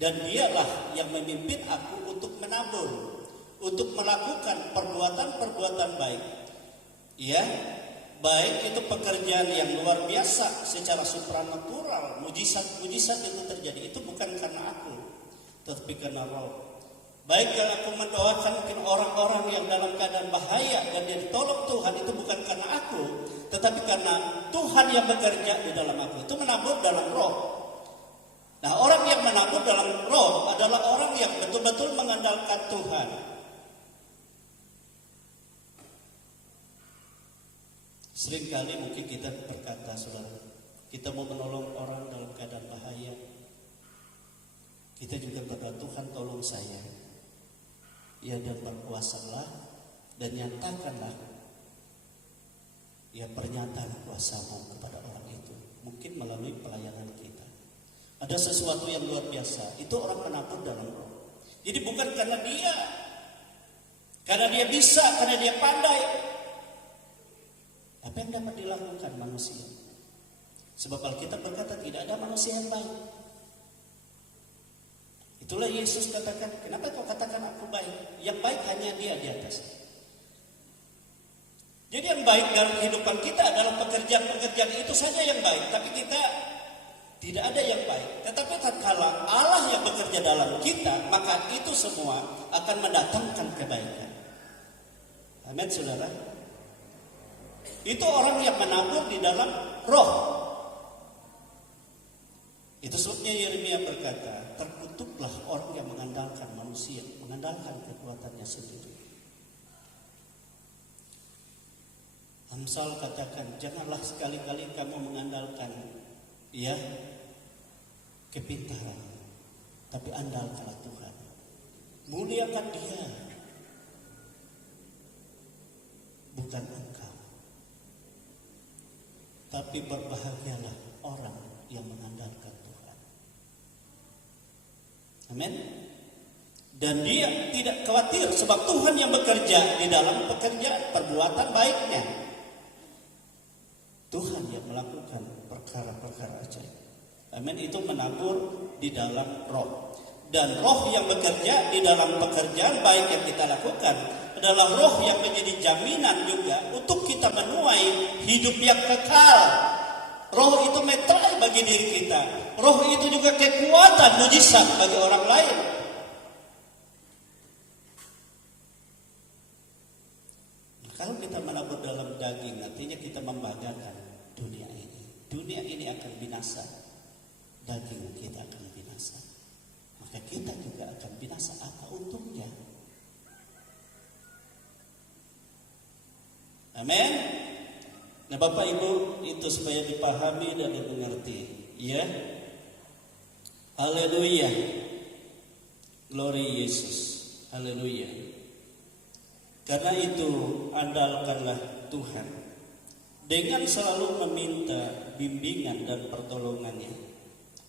Dan dialah yang memimpin aku untuk menabur, untuk melakukan perbuatan-perbuatan baik. Ya, baik itu pekerjaan yang luar biasa secara supranatural, mujizat-mujizat itu terjadi. Itu bukan karena aku, tetapi karena roh. Baik kalau aku mendoakan mungkin orang-orang yang dalam keadaan bahaya dan dia ditolong Tuhan, itu bukan karena aku, tetapi karena Tuhan yang bekerja di dalam aku. Itu menabur dalam roh. Nah, orang yang menabur dalam roh adalah orang yang betul-betul mengandalkan Tuhan. Seringkali mungkin kita berkata, saudara, kita mau menolong orang dalam keadaan bahaya, kita juga berdoa, Tuhan tolong saya. Ya, dan berkuasalah dan nyatakanlah, ya, pernyataan kuasamu kepada orang itu. Mungkin melalui pelayanan kita. Ada sesuatu yang luar biasa. Itu orang menabur dalam roh. Jadi bukan karena dia bisa, karena dia pandai. Apa yang dapat dilakukan manusia? Sebab Alkitab berkata tidak ada manusia yang baik. Itulah Yesus katakan, kenapa kau katakan aku baik? Yang baik hanya Dia di atas. Jadi yang baik dalam kehidupan kita adalah pekerjaan-pekerjaan itu saja yang baik. Tapi kita tidak ada yang baik. Tetapi tatkala Allah yang bekerja dalam kita, maka itu semua akan mendatangkan kebaikan. Amin, saudara. Itu orang yang menabur di dalam roh. Itu sebabnya Yeremia berkata, terkutuklah orang yang mengandalkan manusia, mengandalkan kekuatannya sendiri. Amsal katakan, janganlah sekali-kali kamu mengandalkan, ya, kepintaran, tapi andalkanlah Tuhan. Muliakan Dia, bukan engkau. Tapi berbahagialah orang yang mengandalkan Tuhan. Amin. Dan dia tidak khawatir sebab Tuhan yang bekerja di dalam pekerjaan perbuatan baiknya. Tuhan yang melakukan perkara-perkara ajaib. Amin. Itu menabur di dalam roh. Dan roh yang bekerja di dalam pekerjaan baik yang kita lakukan adalah roh yang menjadi jaminan juga untuk kita menuai hidup yang kekal. Roh itu metrai bagi diri kita. Roh itu juga kekuatan mujizat bagi orang lain. Kalau kita menabur dalam daging, artinya kita membanggakan dunia ini. Dunia ini akan binasa. Daging kita akan binasa. Maka kita juga akan binasa. Apa untungnya? Amin. Nah Bapak Ibu, itu supaya dipahami dan dimengerti. Ya. Haleluya. Glory Yesus. Haleluya. Karena itu andalkanlah Tuhan dengan selalu meminta bimbingan dan pertolongannya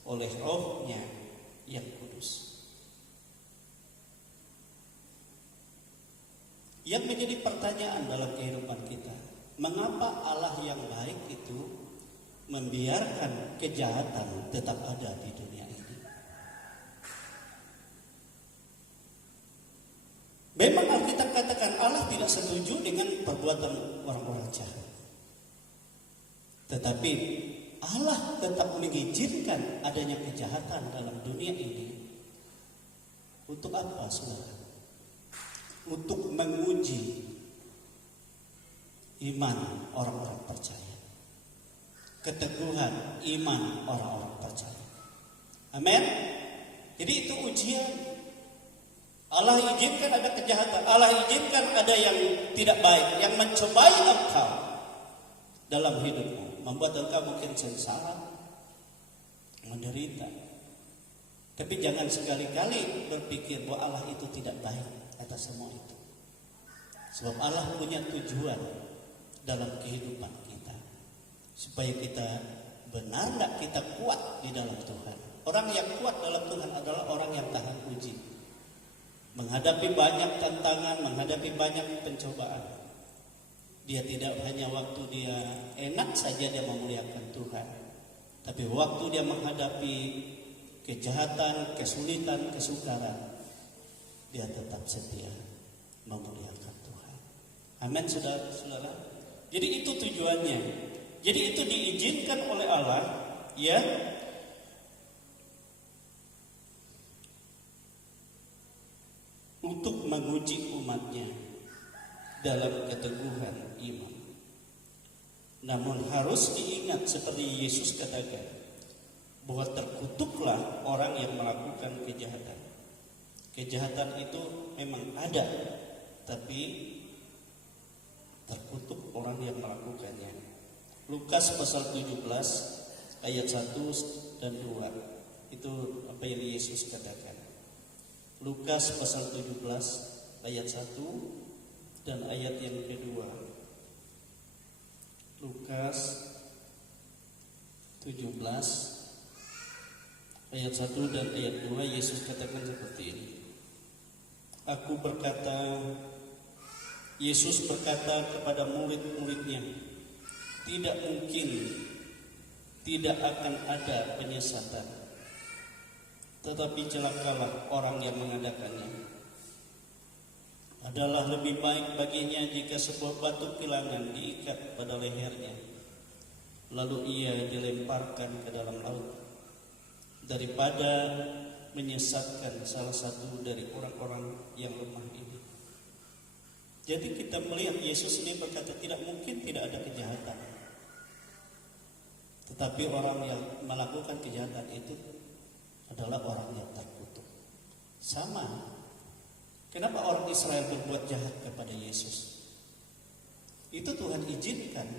oleh Roh-Nya yang kudus. Yang menjadi pertanyaan dalam kehidupan kita, mengapa Allah yang baik itu membiarkan kejahatan tetap ada di dunia ini? Memang Alkitab katakan Allah tidak setuju dengan perbuatan orang-orang jahat. Tetapi Allah tetap mengizinkan adanya kejahatan dalam dunia ini. Untuk apa, saudara? Untuk menguji iman orang-orang percaya. Keteguhan iman orang-orang percaya. Amin. Jadi itu ujian. Allah izinkan ada kejahatan, Allah izinkan ada yang tidak baik, yang mencobai engkau dalam hidupmu, membuat engkau mungkin sengsara, menderita. Tapi jangan sekali-kali berpikir bahwa Allah itu tidak baik atas semua itu. Sebab Allah punya tujuan dalam kehidupan kita, supaya kita benar enggak kita kuat di dalam Tuhan. Orang yang kuat dalam Tuhan adalah orang yang tahan uji. Menghadapi banyak tantangan, menghadapi banyak pencobaan. Dia tidak hanya waktu dia enak saja dia memuliakan Tuhan. Tapi waktu dia menghadapi kejahatan, kesulitan, kesukaran, dia tetap setia memuliakan Tuhan. Amin, saudara-saudara. Jadi itu tujuannya. Jadi itu diizinkan oleh Allah, ya. Untuk menguji umatnya dalam keteguhan iman. Namun harus diingat seperti Yesus katakan, bahwa terkutuklah orang yang melakukan kejahatan. Kejahatan itu memang ada, tapi terkutuk orang yang melakukannya. Lukas pasal 17 ayat 1 dan 2. Itu apa yang Yesus katakan. Lukas pasal 17 ayat 1 dan ayat yang kedua. Lukas 17 ayat 1 dan ayat 2, Yesus katakan seperti ini. Yesus berkata kepada murid-muridnya, tidak mungkin tidak akan ada penyesatan. Tetapi celakalah orang yang mengadakannya. Adalah lebih baik baginya jika sebuah batu pilangan diikat pada lehernya, lalu ia dilemparkan ke dalam laut, daripada menyesatkan salah satu dari orang-orang yang lemah ini. Jadi kita melihat Yesus ini berkata tidak mungkin tidak ada kejahatan. Tetapi orang yang melakukan kejahatan itu adalah orang yang terkutuk. Sama. Kenapa orang Israel berbuat jahat kepada Yesus? Itu Tuhan izinkan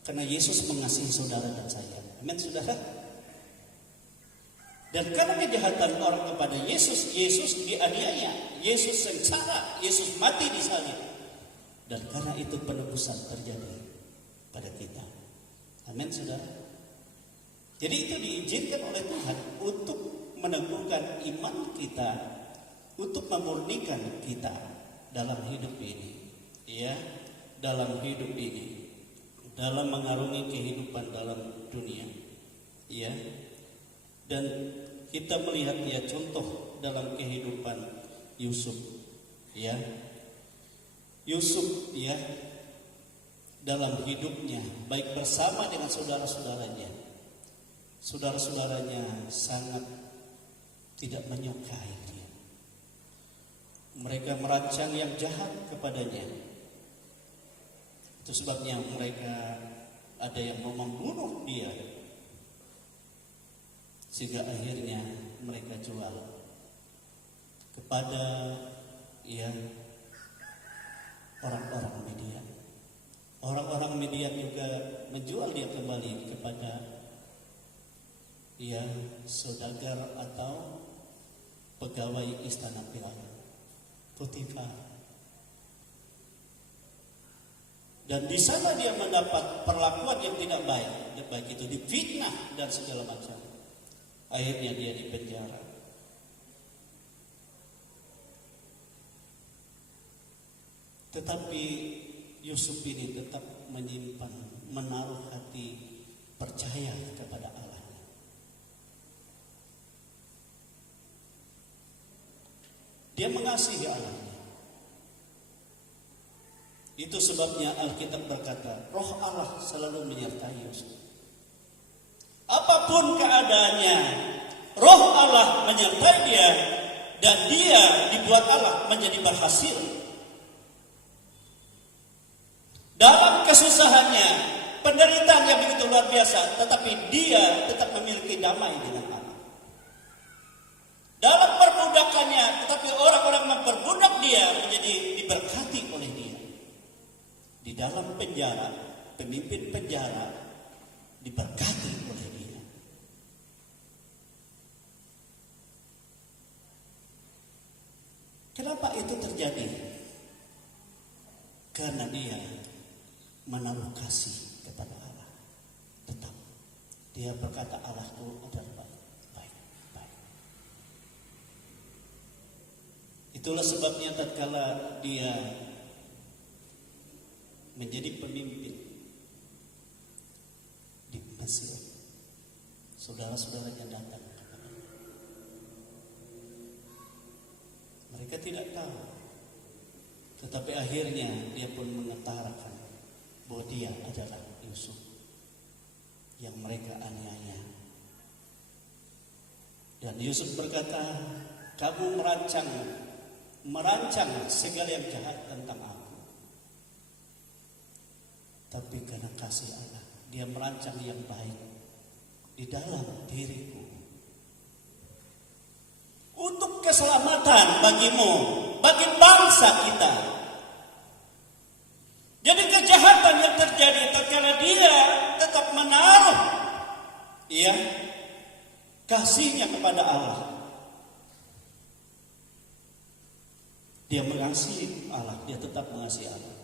karena Yesus mengasihi saudara dan saya. Amin, saudara. Dan karena kejahatan orang kepada Yesus, Yesus dianiaya, Yesus sengsara, Yesus mati di salib. Dan karena itu penebusan terjadi pada kita. Amin, saudara. Jadi itu diizinkan oleh Tuhan untuk meneguhkan iman kita untuk memurnikan kita dalam hidup ini, ya, dalam hidup ini, dalam mengarungi kehidupan dalam dunia, ya. Dan kita melihat ya contoh dalam kehidupan Yusuf, ya. Yusuf, ya, dalam hidupnya baik bersama dengan saudara-saudaranya sangat tidak menyukai dia. Mereka merancang yang jahat kepadanya. Itu sebabnya mereka ada yang mau membunuh dia, sehingga akhirnya mereka jual kepada ya orang-orang Midian. Orang-orang Midian juga menjual dia kembali kepada ya saudagar atau pegawai istana Firaun, Potifar. Dan di sana dia mendapat perlakuan yang tidak baik, baik itu difitnah dan segala macam. Akhirnya dia dipenjara. Tetapi Yusuf ini tetap menyimpan, menaruh hati percaya kepada Allah. Dia mengasihi Allah. Itu sebabnya Alkitab berkata, Roh Allah selalu menyertai Yusuf. Apapun keadaannya, Roh Allah menyertai dia, dan dia dibuat Allah menjadi berhasil. Dalam kesusahannya, penderitaan yang begitu luar biasa, tetapi dia tetap memiliki damai dengan Allah. Dalam perbudakannya, tetapi orang-orang memperbudak dia menjadi diberkati oleh dia. Di dalam penjara, pemimpin penjara diberkati oleh dia. Kenapa itu terjadi? Karena dia menaruh kasih kepada Allah. Tetap dia berkata Allah itu adalah baik. Itulah sebabnya tatkala dia menjadi pemimpin di Mesir, saudara-saudaranya datang kepadanya. Mereka tidak tahu, tetapi akhirnya dia pun mengutarakan bahwa dia adalah Yusuf yang mereka aniaya. Dan Yusuf berkata, kamu merancang segala yang jahat tentang aku. Tapi karena kasih Allah, dia merancang yang baik di dalam diriku. Untuk keselamatan bagimu, bagi bangsa kita. Jadi kejahatan yang terjadi tatkala dia tetap menaruh ya kasihnya kepada Allah. Dia mengasihi Allah, dia tetap mengasihi Allah.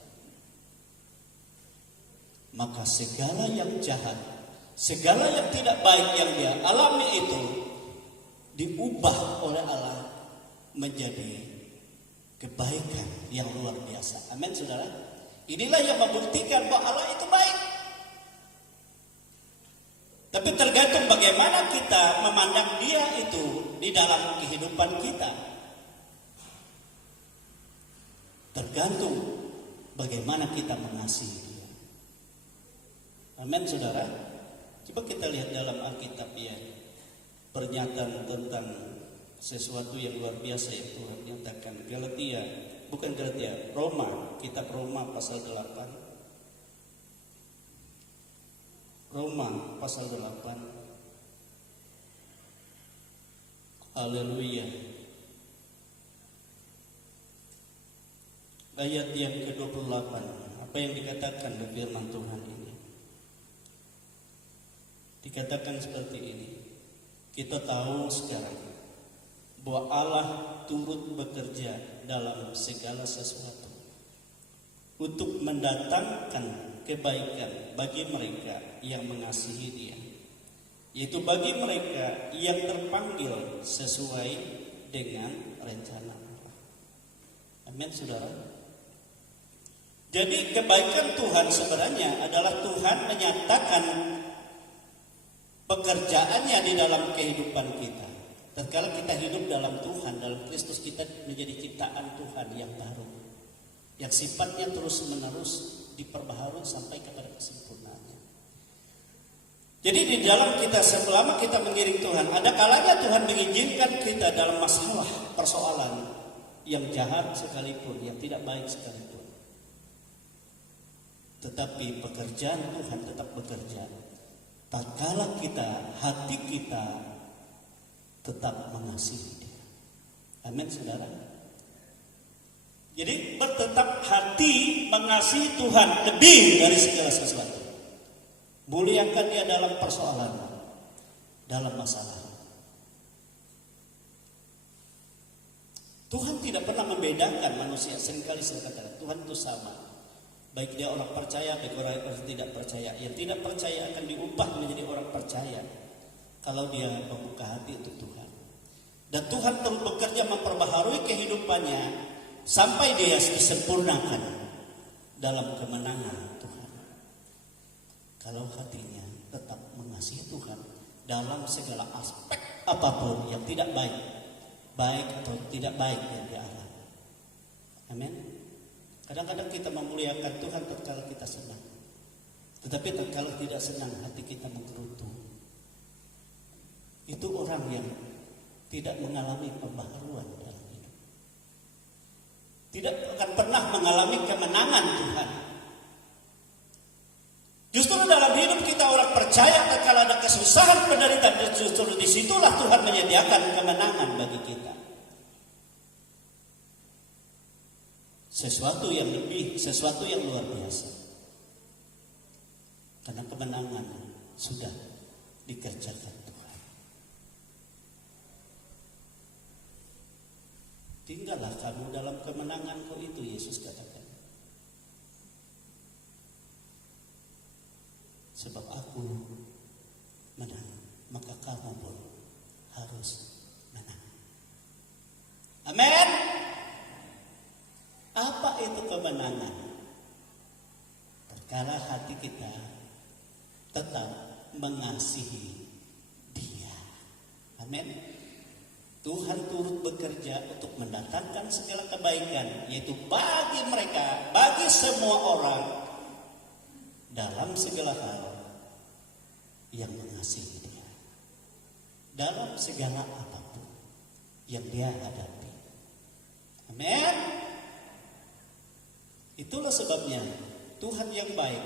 Maka segala yang jahat, segala yang tidak baik yang dia alami itu diubah oleh Allah menjadi kebaikan yang luar biasa. Amin, saudara. Inilah yang membuktikan bahwa Allah itu baik. Tapi tergantung bagaimana kita memandang dia itu di dalam kehidupan kita. Tergantung bagaimana kita mengasihi dia. Amin, saudara. Coba kita lihat dalam Alkitab ya, pernyataan tentang sesuatu yang luar biasa yang Tuhan nyatakan. Roma, kitab Roma pasal 8. Roma pasal 8. Haleluya. Ayat yang ke-28. Apa yang dikatakan oleh firman Tuhan ini? Dikatakan seperti ini. Kita tahu sekarang bahwa Allah turut bekerja dalam segala sesuatu untuk mendatangkan kebaikan bagi mereka yang mengasihi Dia, yaitu bagi mereka yang terpanggil sesuai dengan rencana Allah. Amin, saudara. Jadi kebaikan Tuhan sebenarnya adalah Tuhan menyatakan pekerjaannya di dalam kehidupan kita. Tatkala kita hidup dalam Tuhan, dalam Kristus, kita menjadi ciptaan Tuhan yang baru, yang sifatnya terus-menerus diperbaharui sampai kepada kesempurnaannya. Jadi di dalam kita, selama kita mengiring Tuhan, ada kalanya Tuhan mengizinkan kita dalam masalah, persoalan yang jahat sekalipun, yang tidak baik sekalipun. Tetapi pekerjaan Tuhan tetap bekerja. Tatkala kita, hati kita tetap mengasihi Dia. Amin, saudara. Jadi bertetap hati mengasihi Tuhan lebih dari segala sesuatu. Muliakan Dia dalam persoalan, dalam masalah. Tuhan tidak pernah membedakan manusia. Seringkali saya katakan Tuhan itu sama. Baik dia orang percaya, baik orang yang tidak percaya. Yang tidak percaya akan diubah menjadi orang percaya kalau dia membuka hati untuk Tuhan. Dan Tuhan terus bekerja memperbaharui kehidupannya sampai dia disempurnakan dalam kemenangan Tuhan. Kalau hatinya tetap mengasihi Tuhan dalam segala aspek apapun yang tidak baik, baik atau tidak baik yang dia alami. Amin. Kadang-kadang kita memuliakan Tuhan tatkala kita senang. Tetapi tatkala tidak senang, hati kita menggerutu. Itu orang yang tidak mengalami pembaharuan dalam hidup. Tidak akan pernah mengalami kemenangan Tuhan. Justru dalam hidup kita orang percaya tatkala ada kesusahan, penderitaan, justru disitulah Tuhan menyediakan kemenangan bagi kita. Sesuatu yang lebih, sesuatu yang luar biasa. Karena kemenangan sudah dikerjakan Tuhan. Tinggallah kamu dalam kemenanganku itu, Yesus katakan. Sebab aku menang, maka kamu pun harus menang. Amin. Apa itu kemenangan? Tatkala hati kita tetap mengasihi Dia. Amin. Tuhan turut bekerja untuk mendatangkan segala kebaikan, yaitu bagi mereka, bagi semua orang, dalam segala hal yang mengasihi Dia, dalam segala apapun yang dia hadapi. Amin. Itulah sebabnya Tuhan yang baik.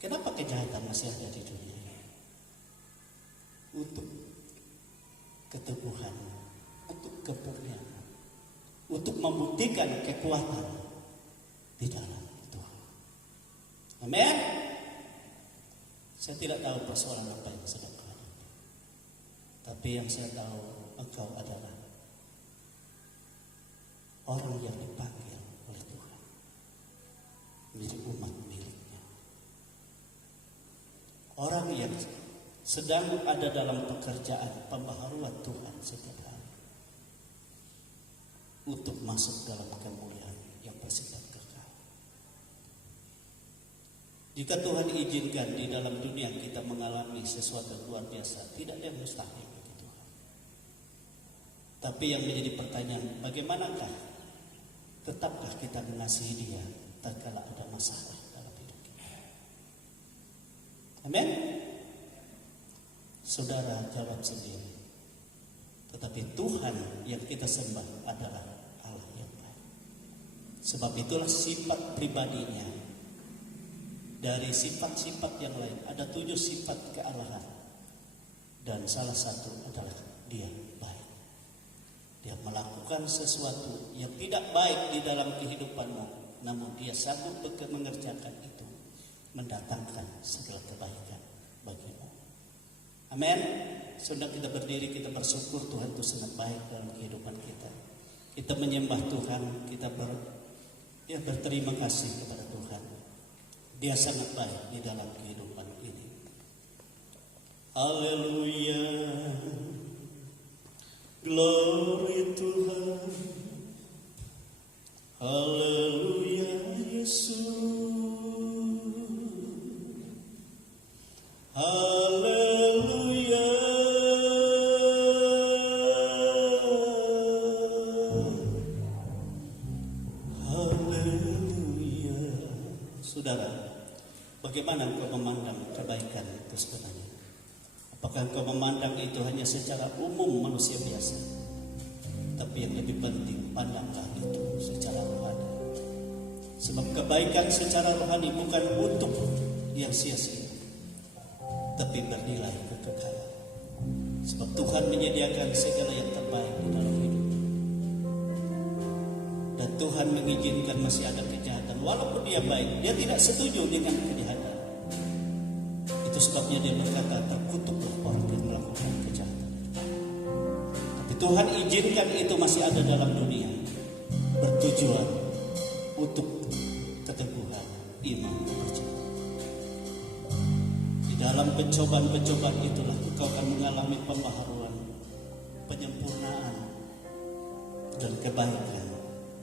Kenapa kejahatan masih ada di dunia? Untuk keteguhan, untuk kemurnian, untuk membuktikan kekuatan di dalam Tuhan. Amin. Saya tidak tahu persoalan apa yang sedang kau hadapi, tapi yang saya tahu engkau adalah orang yang dipanggil oleh Tuhan menjadi umat miliknya. Orang yang sedang ada dalam pekerjaan pembaharuan Tuhan setiap hari untuk masuk dalam kemuliaan yang bersifat kekal. Jika Tuhan izinkan di dalam dunia kita mengalami sesuatu yang luar biasa, tidak ada yang mustahil bagi Tuhan. Tapi yang menjadi pertanyaan, bagaimanakah tetapkah kita mengasihi Dia tatkala ada masalah dalam hidup kita? Amin. Saudara jawab sendiri. Tetapi Tuhan yang kita sembah adalah Allah yang baik. Sebab itulah sifat pribadinya. Dari sifat-sifat yang lain ada 7 sifat kealahan. Dan salah satu adalah Dia baik. Dia melakukan sesuatu yang tidak baik di dalam kehidupanmu, namun Dia sanggup mengerjakan itu, mendatangkan segala kebaikan bagimu. Amin. Sudah kita berdiri, kita bersyukur Tuhan itu sangat baik dalam kehidupan kita. Kita menyembah Tuhan, kita berterima kasih kepada Tuhan. Dia sangat baik di dalam kehidupan ini. Haleluya. Glory Tuhan. Haleluya Yesus. Haleluya. Haleluya. Saudara, bagaimana engkau memandang kebaikan itu sebenarnya? Apakah engkau memandang itu hanya secara umum manusia biasa? Tapi yang lebih penting, pandanglah itu secara rohani. Sebab kebaikan secara rohani bukan untuk yang sia-sia, tapi bernilai kekekalan. Sebab Tuhan menyediakan segala yang terbaik di dalam hidup. Dan Tuhan mengizinkan masih ada kejahatan. Walaupun dia baik, dia tidak setuju dengan kejahatan. Itu sebabnya dia berkata, terkutuklah orang yang melakukan kejahatan. Tapi Tuhan izinkan itu masih ada dalam dunia, bertujuan untuk keteguhan iman percaya. Di dalam pencobaan-pencobaan itulah engkau akan mengalami pembaharuan, penyempurnaan, dan kebaikan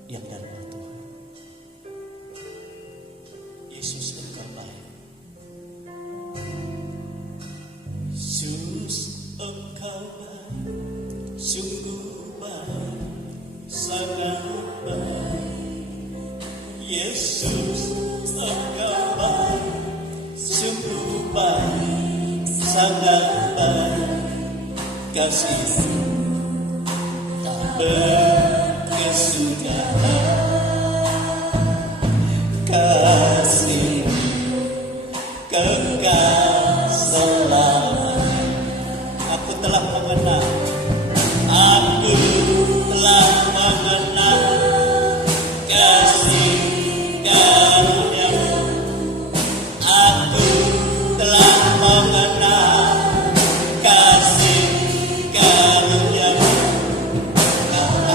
yang dari Tuhan. Yesus engkau baik. Yesus engkau baik, sungguh baik, sangat baik. Yesus engkau baik, sungguh baik, sangat baik. Kasih-Mu tak berkesudahan, kasih kekal selamanya. Aku telah mengenal, aku telah mengenal kasih karunia-Mu. Aku telah mengenal kasih karunia-Mu. Kau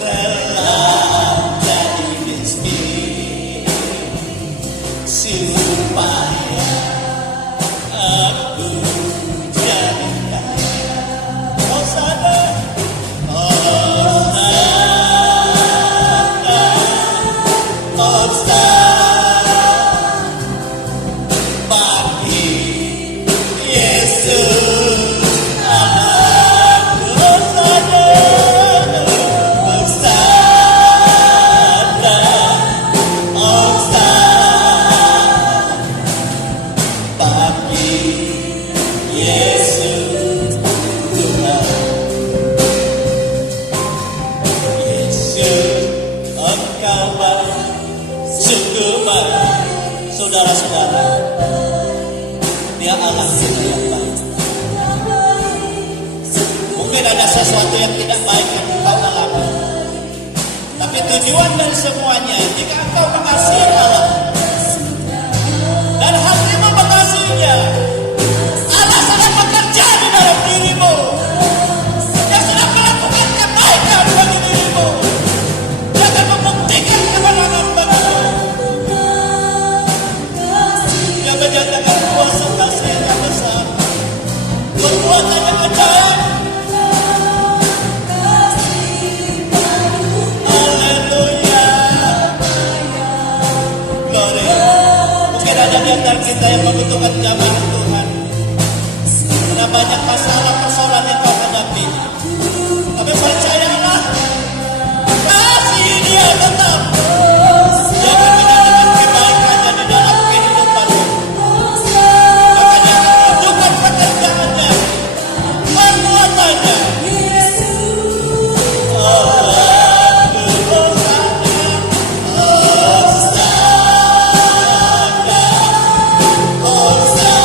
telah jadi miskin supaya aku jadi kaya. Hosana, Hosana, Hosana bagi Yesus anakku. Hosana, Hosana, Hosana bagi Yesus Tuhan. Yesus engkau baik, sungguh baik. Saudara-saudara, Dia Allah kita yang baik. Mungkin ada sesuatu yang tidak baik yang engkau alami, tapi tujuan dari semuanya, jika engkau mengasihi Allah dan hatimu mengasihinya, Allah sedang bekerja di dalam dirimu. Dia sedang melakukan kebaikan bagi dirimu. Dia akan membuktikan kemenangan bagimu. Dia menyatakan kuasa kasih-Nya besar, perbuatan yang ajaib. Haleluya. Glory. Mungkin ada di antara kita yang membutuhkan jamaah Tuhan. Ada banyak masalah persoalan yang kau hadapi. Tapi percayalah, kasih Dia tetap. Dia akan menyatakan kebaikannya di dalam kehidupanmu. Maka Dia akan tunjukkan pekerjaannya, perbuatannya. Hosana, Hosana, Hosana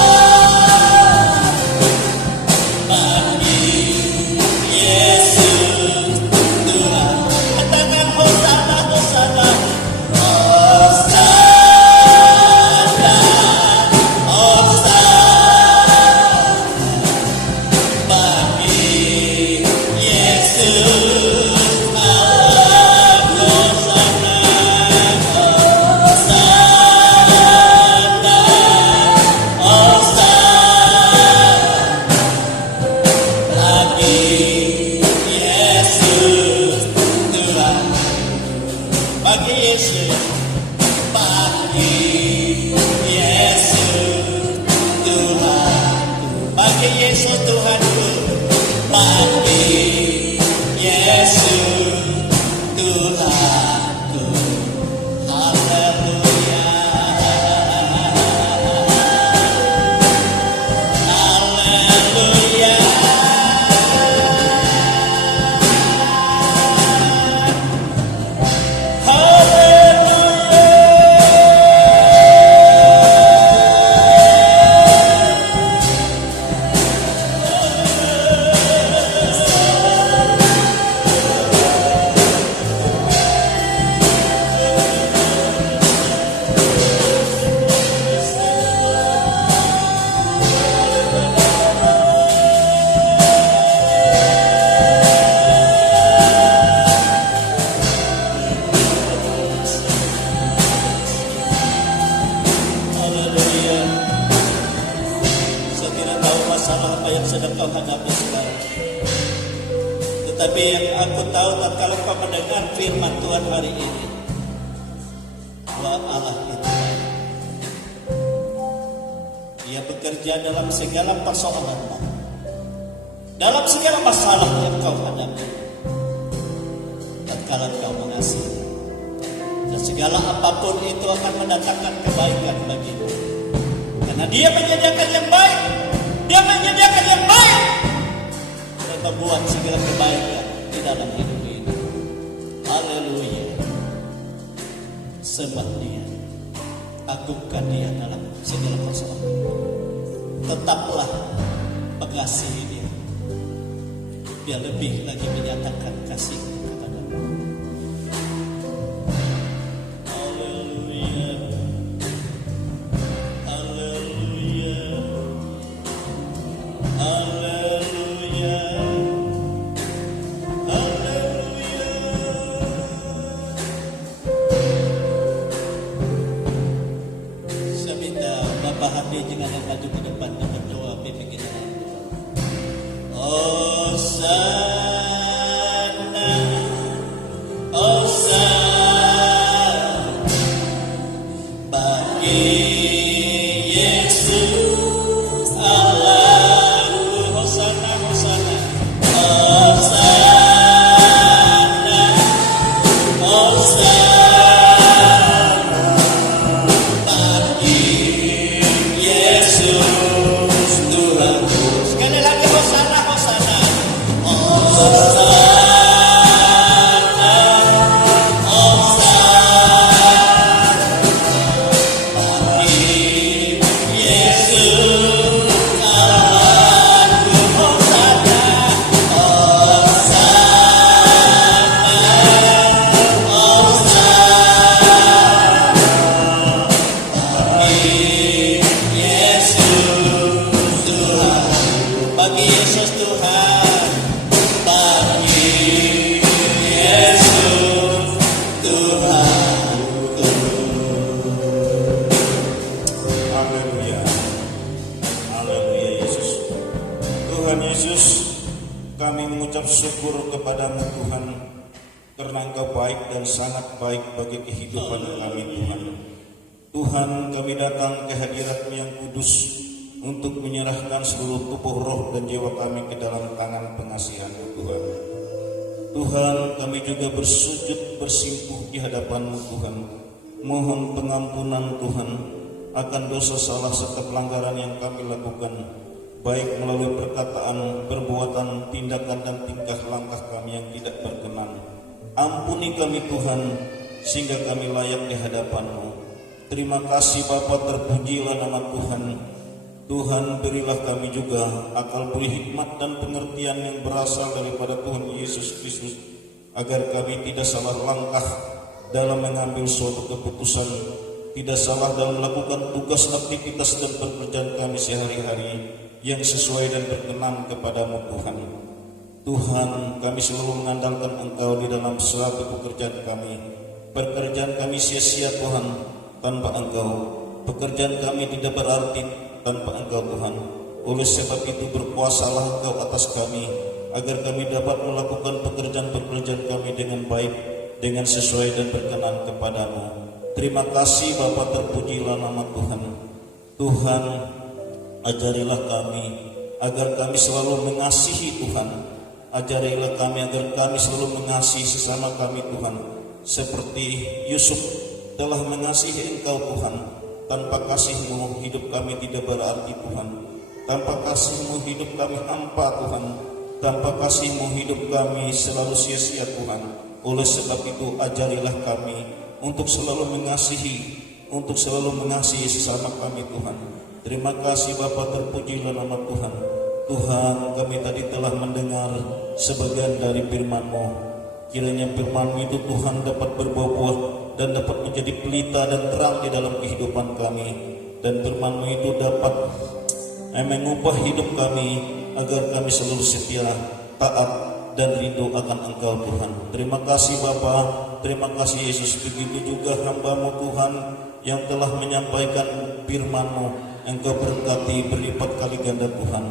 bagi Yesus, bagi Yesus Tuhanku, bagi Yesus Tuhanku, bagi Yesus Tuhanku. Haleluya, haleluya. Haleluya. Saya tidak tahu masalah apa yang sedang kau hadapi sekarang. Tetapi yang aku tahu tatkala kau mendengar firman Tuhan hari ini, bahwa Allah itu baik. Dia bekerja dalam segala persoalanmu, dalam segala masalah yang kau hadapi. Tatkala kau mengasihi, dan segala apapun itu akan mendatangkan kebaikan bagimu. Karena Dia menyediakan yang baik, Dia menyediakan yang baik dan membuat segala kebaikan di dalam hidup ini. Haleluya. Sembah Dia, agungkan Dia dalam segala persoalan. Tetaplah mengasihi Dia. Dia lebih lagi menyatakan kasih kepadamu. Haleluya, haleluya, haleluya, haleluya. Saya minta Bapak Hadi jangan maju ke depan dan berdoa pimpin kita. Hosana, Hosana bagi Yesus Allahku. Hosana, Hosana, Hosana, Hosana bagi Yesus Tuhanku. Sekali lagi Hosana, Hosana, Hosana, bagi Yesus Tuhan, bagi Yesus Tuhan. Haleluya. Haleluya Yesus. Tuhan Yesus, kami mengucap syukur kepadamu Tuhan, karena Engkau baik dan sangat baik bagi kehidupan kami Tuhan. Tuhan, kami datang ke hadirat-Mu yang kudus untuk menyerahkan seluruh tubuh, roh dan jiwa kami ke dalam tangan pengasihan-Mu Tuhan. Tuhan, kami juga bersujud bersimpuh di hadapan-Mu Tuhan. Mohon pengampunan Tuhan akan dosa salah serta pelanggaran yang kami lakukan, baik melalui perkataan, perbuatan, tindakan dan tingkah langkah kami yang tidak berkenan. Ampuni kami Tuhan, sehingga kami layak di hadapan-Mu. Terima kasih Bapa, terpujilah nama Tuhan. Tuhan, berilah kami juga akal budi hikmat dan pengertian yang berasal daripada Tuhan Yesus Kristus, agar kami tidak salah langkah dalam mengambil suatu keputusan, tidak salah dalam melakukan tugas, aktivitas dan pekerjaan kami sehari-hari yang sesuai dan berkenan kepadamu Tuhan. Tuhan, kami selalu mengandalkan Engkau di dalam suatu pekerjaan kami. Pekerjaan kami sia-sia Tuhan tanpa Engkau. Pekerjaan kami tidak berarti tanpa Engkau Tuhan. Oleh sebab itu berkuasalah Engkau atas kami, agar kami dapat melakukan pekerjaan-pekerjaan kami dengan baik, dengan sesuai dan berkenan kepadamu. Terima kasih Bapa, terpujilah nama Tuhan. Tuhan, ajarilah kami agar kami selalu mengasihi Tuhan. Ajarilah kami agar kami selalu mengasihi sesama kami Tuhan, seperti Yusuf telah mengasihi Engkau Tuhan. Tanpa kasih-Mu hidup kami tidak berarti Tuhan. Tanpa kasih-Mu hidup kami hampa Tuhan. Tanpa kasih-Mu hidup kami selalu sia-sia Tuhan. Oleh sebab itu ajarilah kami untuk selalu mengasihi sesama kami Tuhan. Terima kasih Bapa, terpujilah nama Tuhan. Tuhan, kami tadi telah mendengar sebagian dari firman-Mu. Kiranya firman-Mu itu Tuhan dapat berbuah dan dapat menjadi pelita dan terang di dalam kehidupan kami. Dan firman-Mu itu dapat mengubah hidup kami agar kami selalu setia, taat dan rindu akan Engkau Tuhan. Terima kasih Bapa, terima kasih Yesus. Begitu juga hamba-Mu Tuhan yang telah menyampaikan firman-Mu. Engkau berkati berlipat kali ganda Tuhan.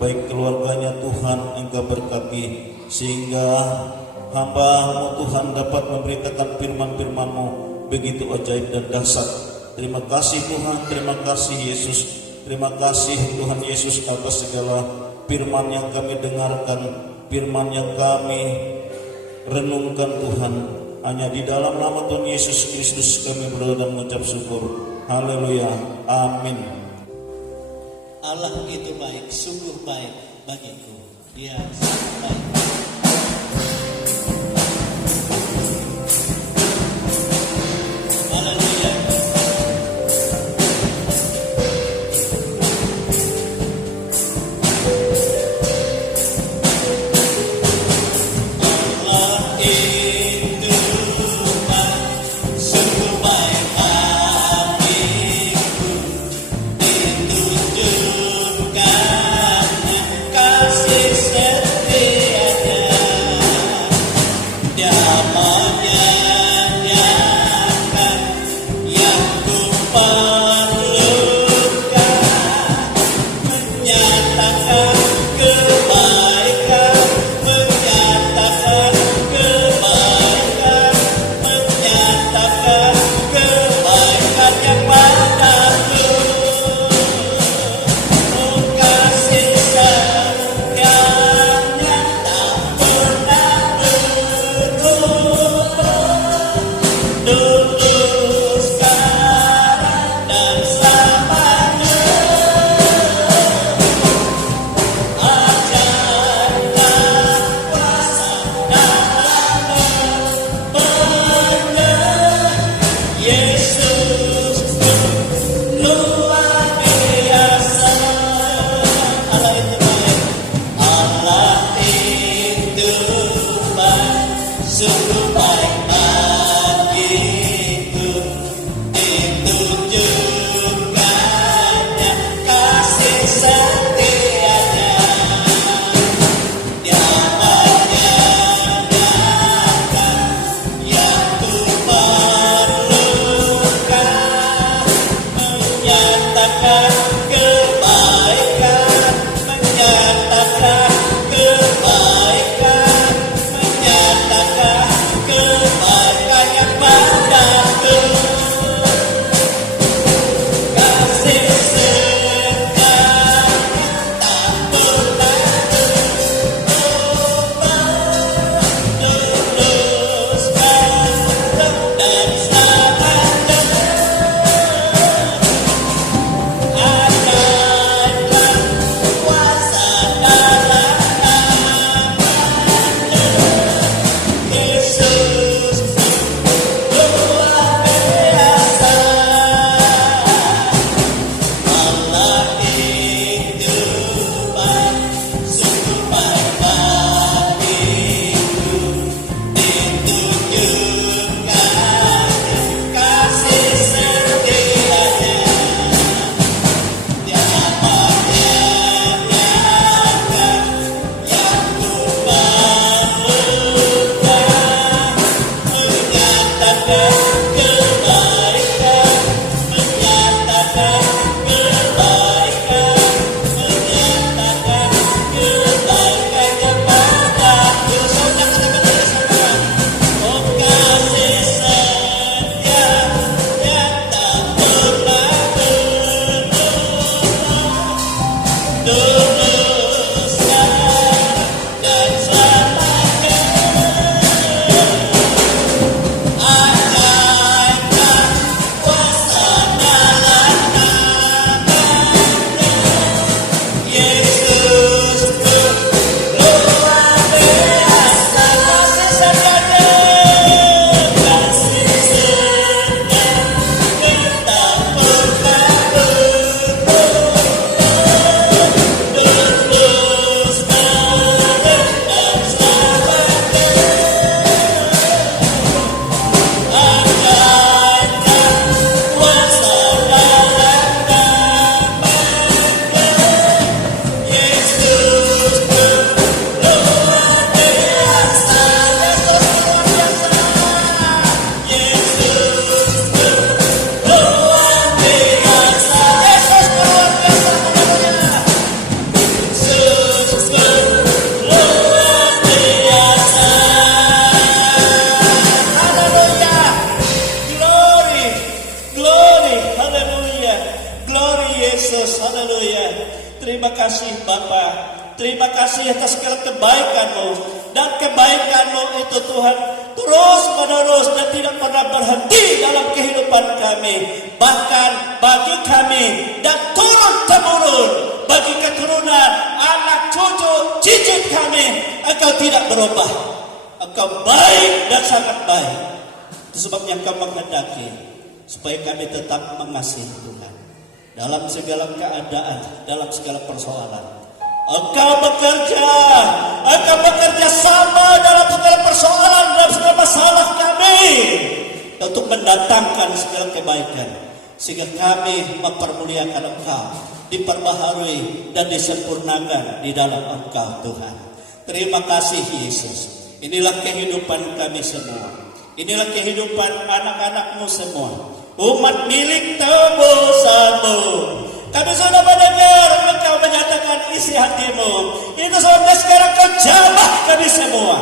Baik keluarganya Tuhan Engkau berkati, sehingga hamba-Mu Tuhan dapat memberitakan firman-firman-Mu begitu ajaib dan dahsyat. Terima kasih Tuhan, terima kasih Yesus. Terima kasih Tuhan Yesus atas segala firman yang kami dengarkan, firman yang kami renungkan Tuhan. Hanya di dalam nama Tuhan Yesus Kristus kami berdoa dan mengucap syukur. Haleluya, amin. Allah itu baik, sungguh baik bagiku. Dia sangat baik. Haleluya. Allah itu baik, sungguh baik bagiku. Ditunjukkannya kasih setianya. terima kasih Bapa. Terima kasih atas segala kebaikan-Mu. Dan kebaikan-Mu itu Tuhan terus menerus dan tidak pernah berhenti dalam kehidupan kami. Bahkan bagi kami dan turun-temurun, bagi keturunan, anak, cucu, cicit kami, Engkau tidak berubah. Engkau baik dan sangat baik. Itu sebabnya Engkau menghendaki supaya kami tetap mengasihi Tuhan dalam segala keadaan, dalam segala persoalan. Engkau bekerja sama dalam segala persoalan, dalam segala masalah kami untuk mendatangkan segala kebaikan, sehingga kami mempermuliakan Engkau, diperbaharui dan disempurnakan di dalam Engkau Tuhan. Terima kasih Yesus. Inilah kehidupan kami semua. Inilah kehidupan anak-anak-Mu semua, umat milik tebusan-Mu. Kami sudah mendengar Engkau menyatakan isi hati-Mu. Itu sebabnya sekarang Kau jamah kami semua.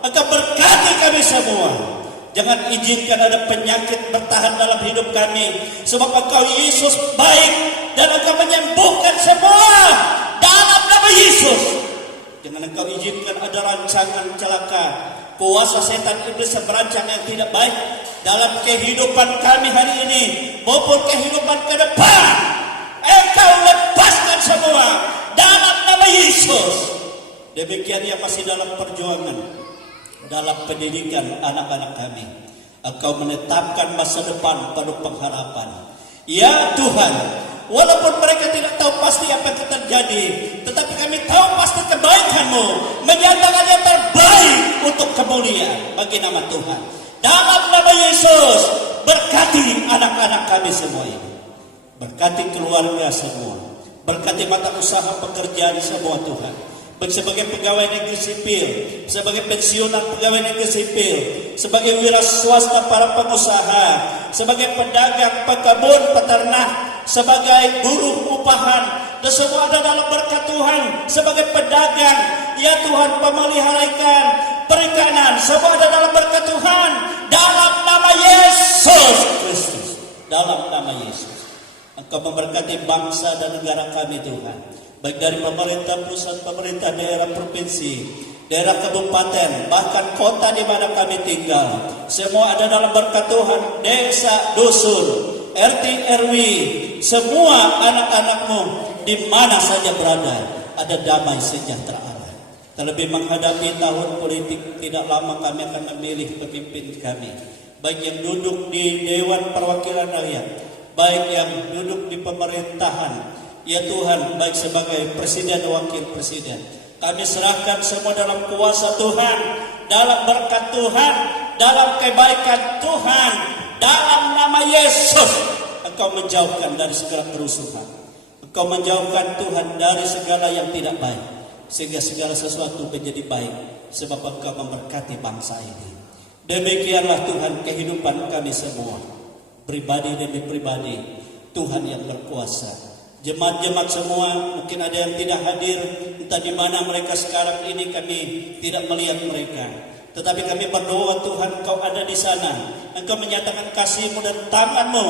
Engkau berkati kami semua. Jangan izinkan ada penyakit bertahan dalam hidup kami. Sebab Engkau Yesus baik dan Engkau menyembuhkan semua dalam nama Yesus. Jangan Engkau izinkan ada rancangan celaka, kuasa setan iblis merancang yang tidak baik dalam kehidupan kami hari ini maupun kehidupan ke depan. Engkau lepaskan semua dalam nama Yesus. Demikian yang masih dalam perjuangan, dalam pendidikan anak-anak kami, Engkau menetapkan masa depan penuh pengharapan. Ya Tuhan, walaupun mereka tidak tahu pasti apa yang terjadi, tetapi kami tahu pasti kebaikan-Mu menyatakan yang terbaik untuk kemuliaan bagi nama Tuhan. Dalam nama Yesus, berkati anak-anak kami semua ini. Berkati keluarga semua, berkati mata usaha pekerjaan semua Tuhan. Sebagai pegawai negeri sipil, sebagai pensiunan pegawai negeri sipil, sebagai wira swasta para pengusaha, sebagai pedagang, pekebun, peternak, sebagai buruh upahan, dan semua ada dalam berkat Tuhan. Sebagai pedagang, ya Tuhan, pemelihara ikan, perikanan, semua ada dalam berkat Tuhan. Dalam nama Yesus Kristus, dalam nama Yesus. Engkau memberkati bangsa dan negara kami Tuhan, baik dari pemerintah pusat, pemerintah daerah provinsi, daerah kabupaten, bahkan kota di mana kami tinggal. Semua ada dalam berkat Tuhan. Desa, dusun, RT, RW, semua anak-anak-Mu di mana saja berada, ada damai sejahtera Allah. Terlebih menghadapi tahun politik, tidak lama kami akan memilih pemimpin kami, baik yang duduk di Dewan Perwakilan Rakyat, baik yang duduk di pemerintahan, ya Tuhan, baik sebagai presiden dan wakil presiden. Kami serahkan semua dalam kuasa Tuhan, dalam berkat Tuhan, dalam kebaikan Tuhan. Dalam nama Yesus, Engkau menjauhkan dari segala kerusuhan. Engkau menjauhkan Tuhan dari segala yang tidak baik, sehingga segala sesuatu menjadi baik, sebab Engkau memberkati bangsa ini. Demikianlah Tuhan kehidupan kami semua, pribadi demi pribadi. Tuhan yang berkuasa. Jemaat-jemaat semua, mungkin ada yang tidak hadir, entah di mana mereka sekarang ini, kami tidak melihat mereka. Tetapi kami berdoa Tuhan, Engkau ada di sana. Engkau menyatakan kasih-Mu dan tangan-Mu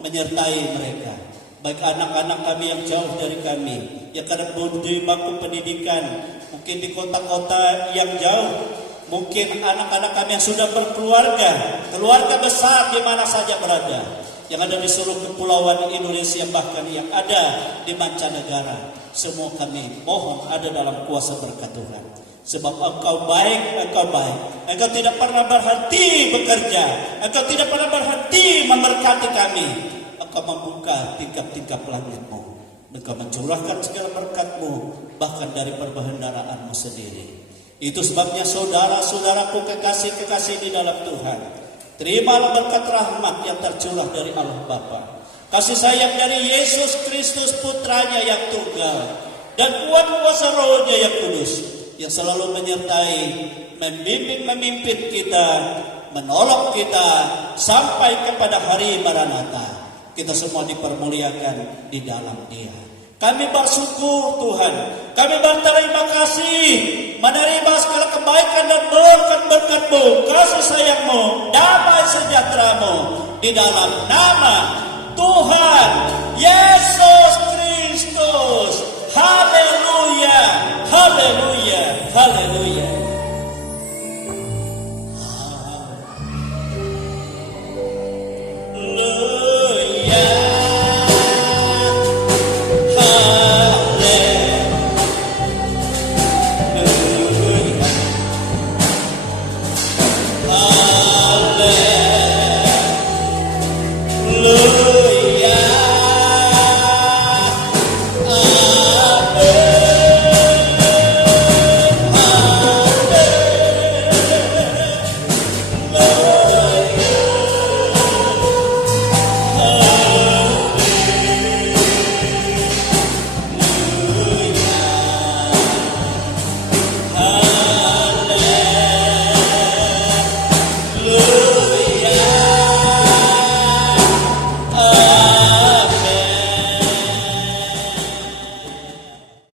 menyertai mereka. Baik anak-anak kami yang jauh dari kami, yang kadang di bangku pendidikan, mungkin di kota-kota yang jauh, mungkin anak-anak kami yang sudah berkeluarga, keluarga besar di mana saja berada, yang ada di seluruh kepulauan Indonesia, bahkan yang ada di mancanegara. Semua kami mohon ada dalam kuasa berkat Tuhan. Sebab Engkau baik, Engkau baik. Engkau tidak pernah berhenti bekerja. Engkau tidak pernah berhenti memberkati kami. Engkau membuka tingkap-tingkap langit-Mu. Engkau mencurahkan segala berkat-Mu, bahkan dari perbendaharaan-Mu sendiri. Itu sebabnya saudara-saudaraku, kekasih-kekasih di dalam Tuhan, terimalah berkat rahmat yang tercurah dari Allah Bapa, kasih sayang dari Yesus Kristus Putranya yang tunggal, dan kuasa Roh-Nya yang kudus, yang selalu menyertai, membimbing, memimpin kita, menolong kita sampai kepada hari Maranatha. Kita semua dipermuliakan di dalam Dia. Kami bersyukur Tuhan, kami berterima kasih menerima segala kebaikan dan berkat-berkat-Mu, kasih sayang-Mu, damai sejahtera-Mu di dalam nama Tuhan Yesus Kristus. Haleluya, haleluya, haleluya.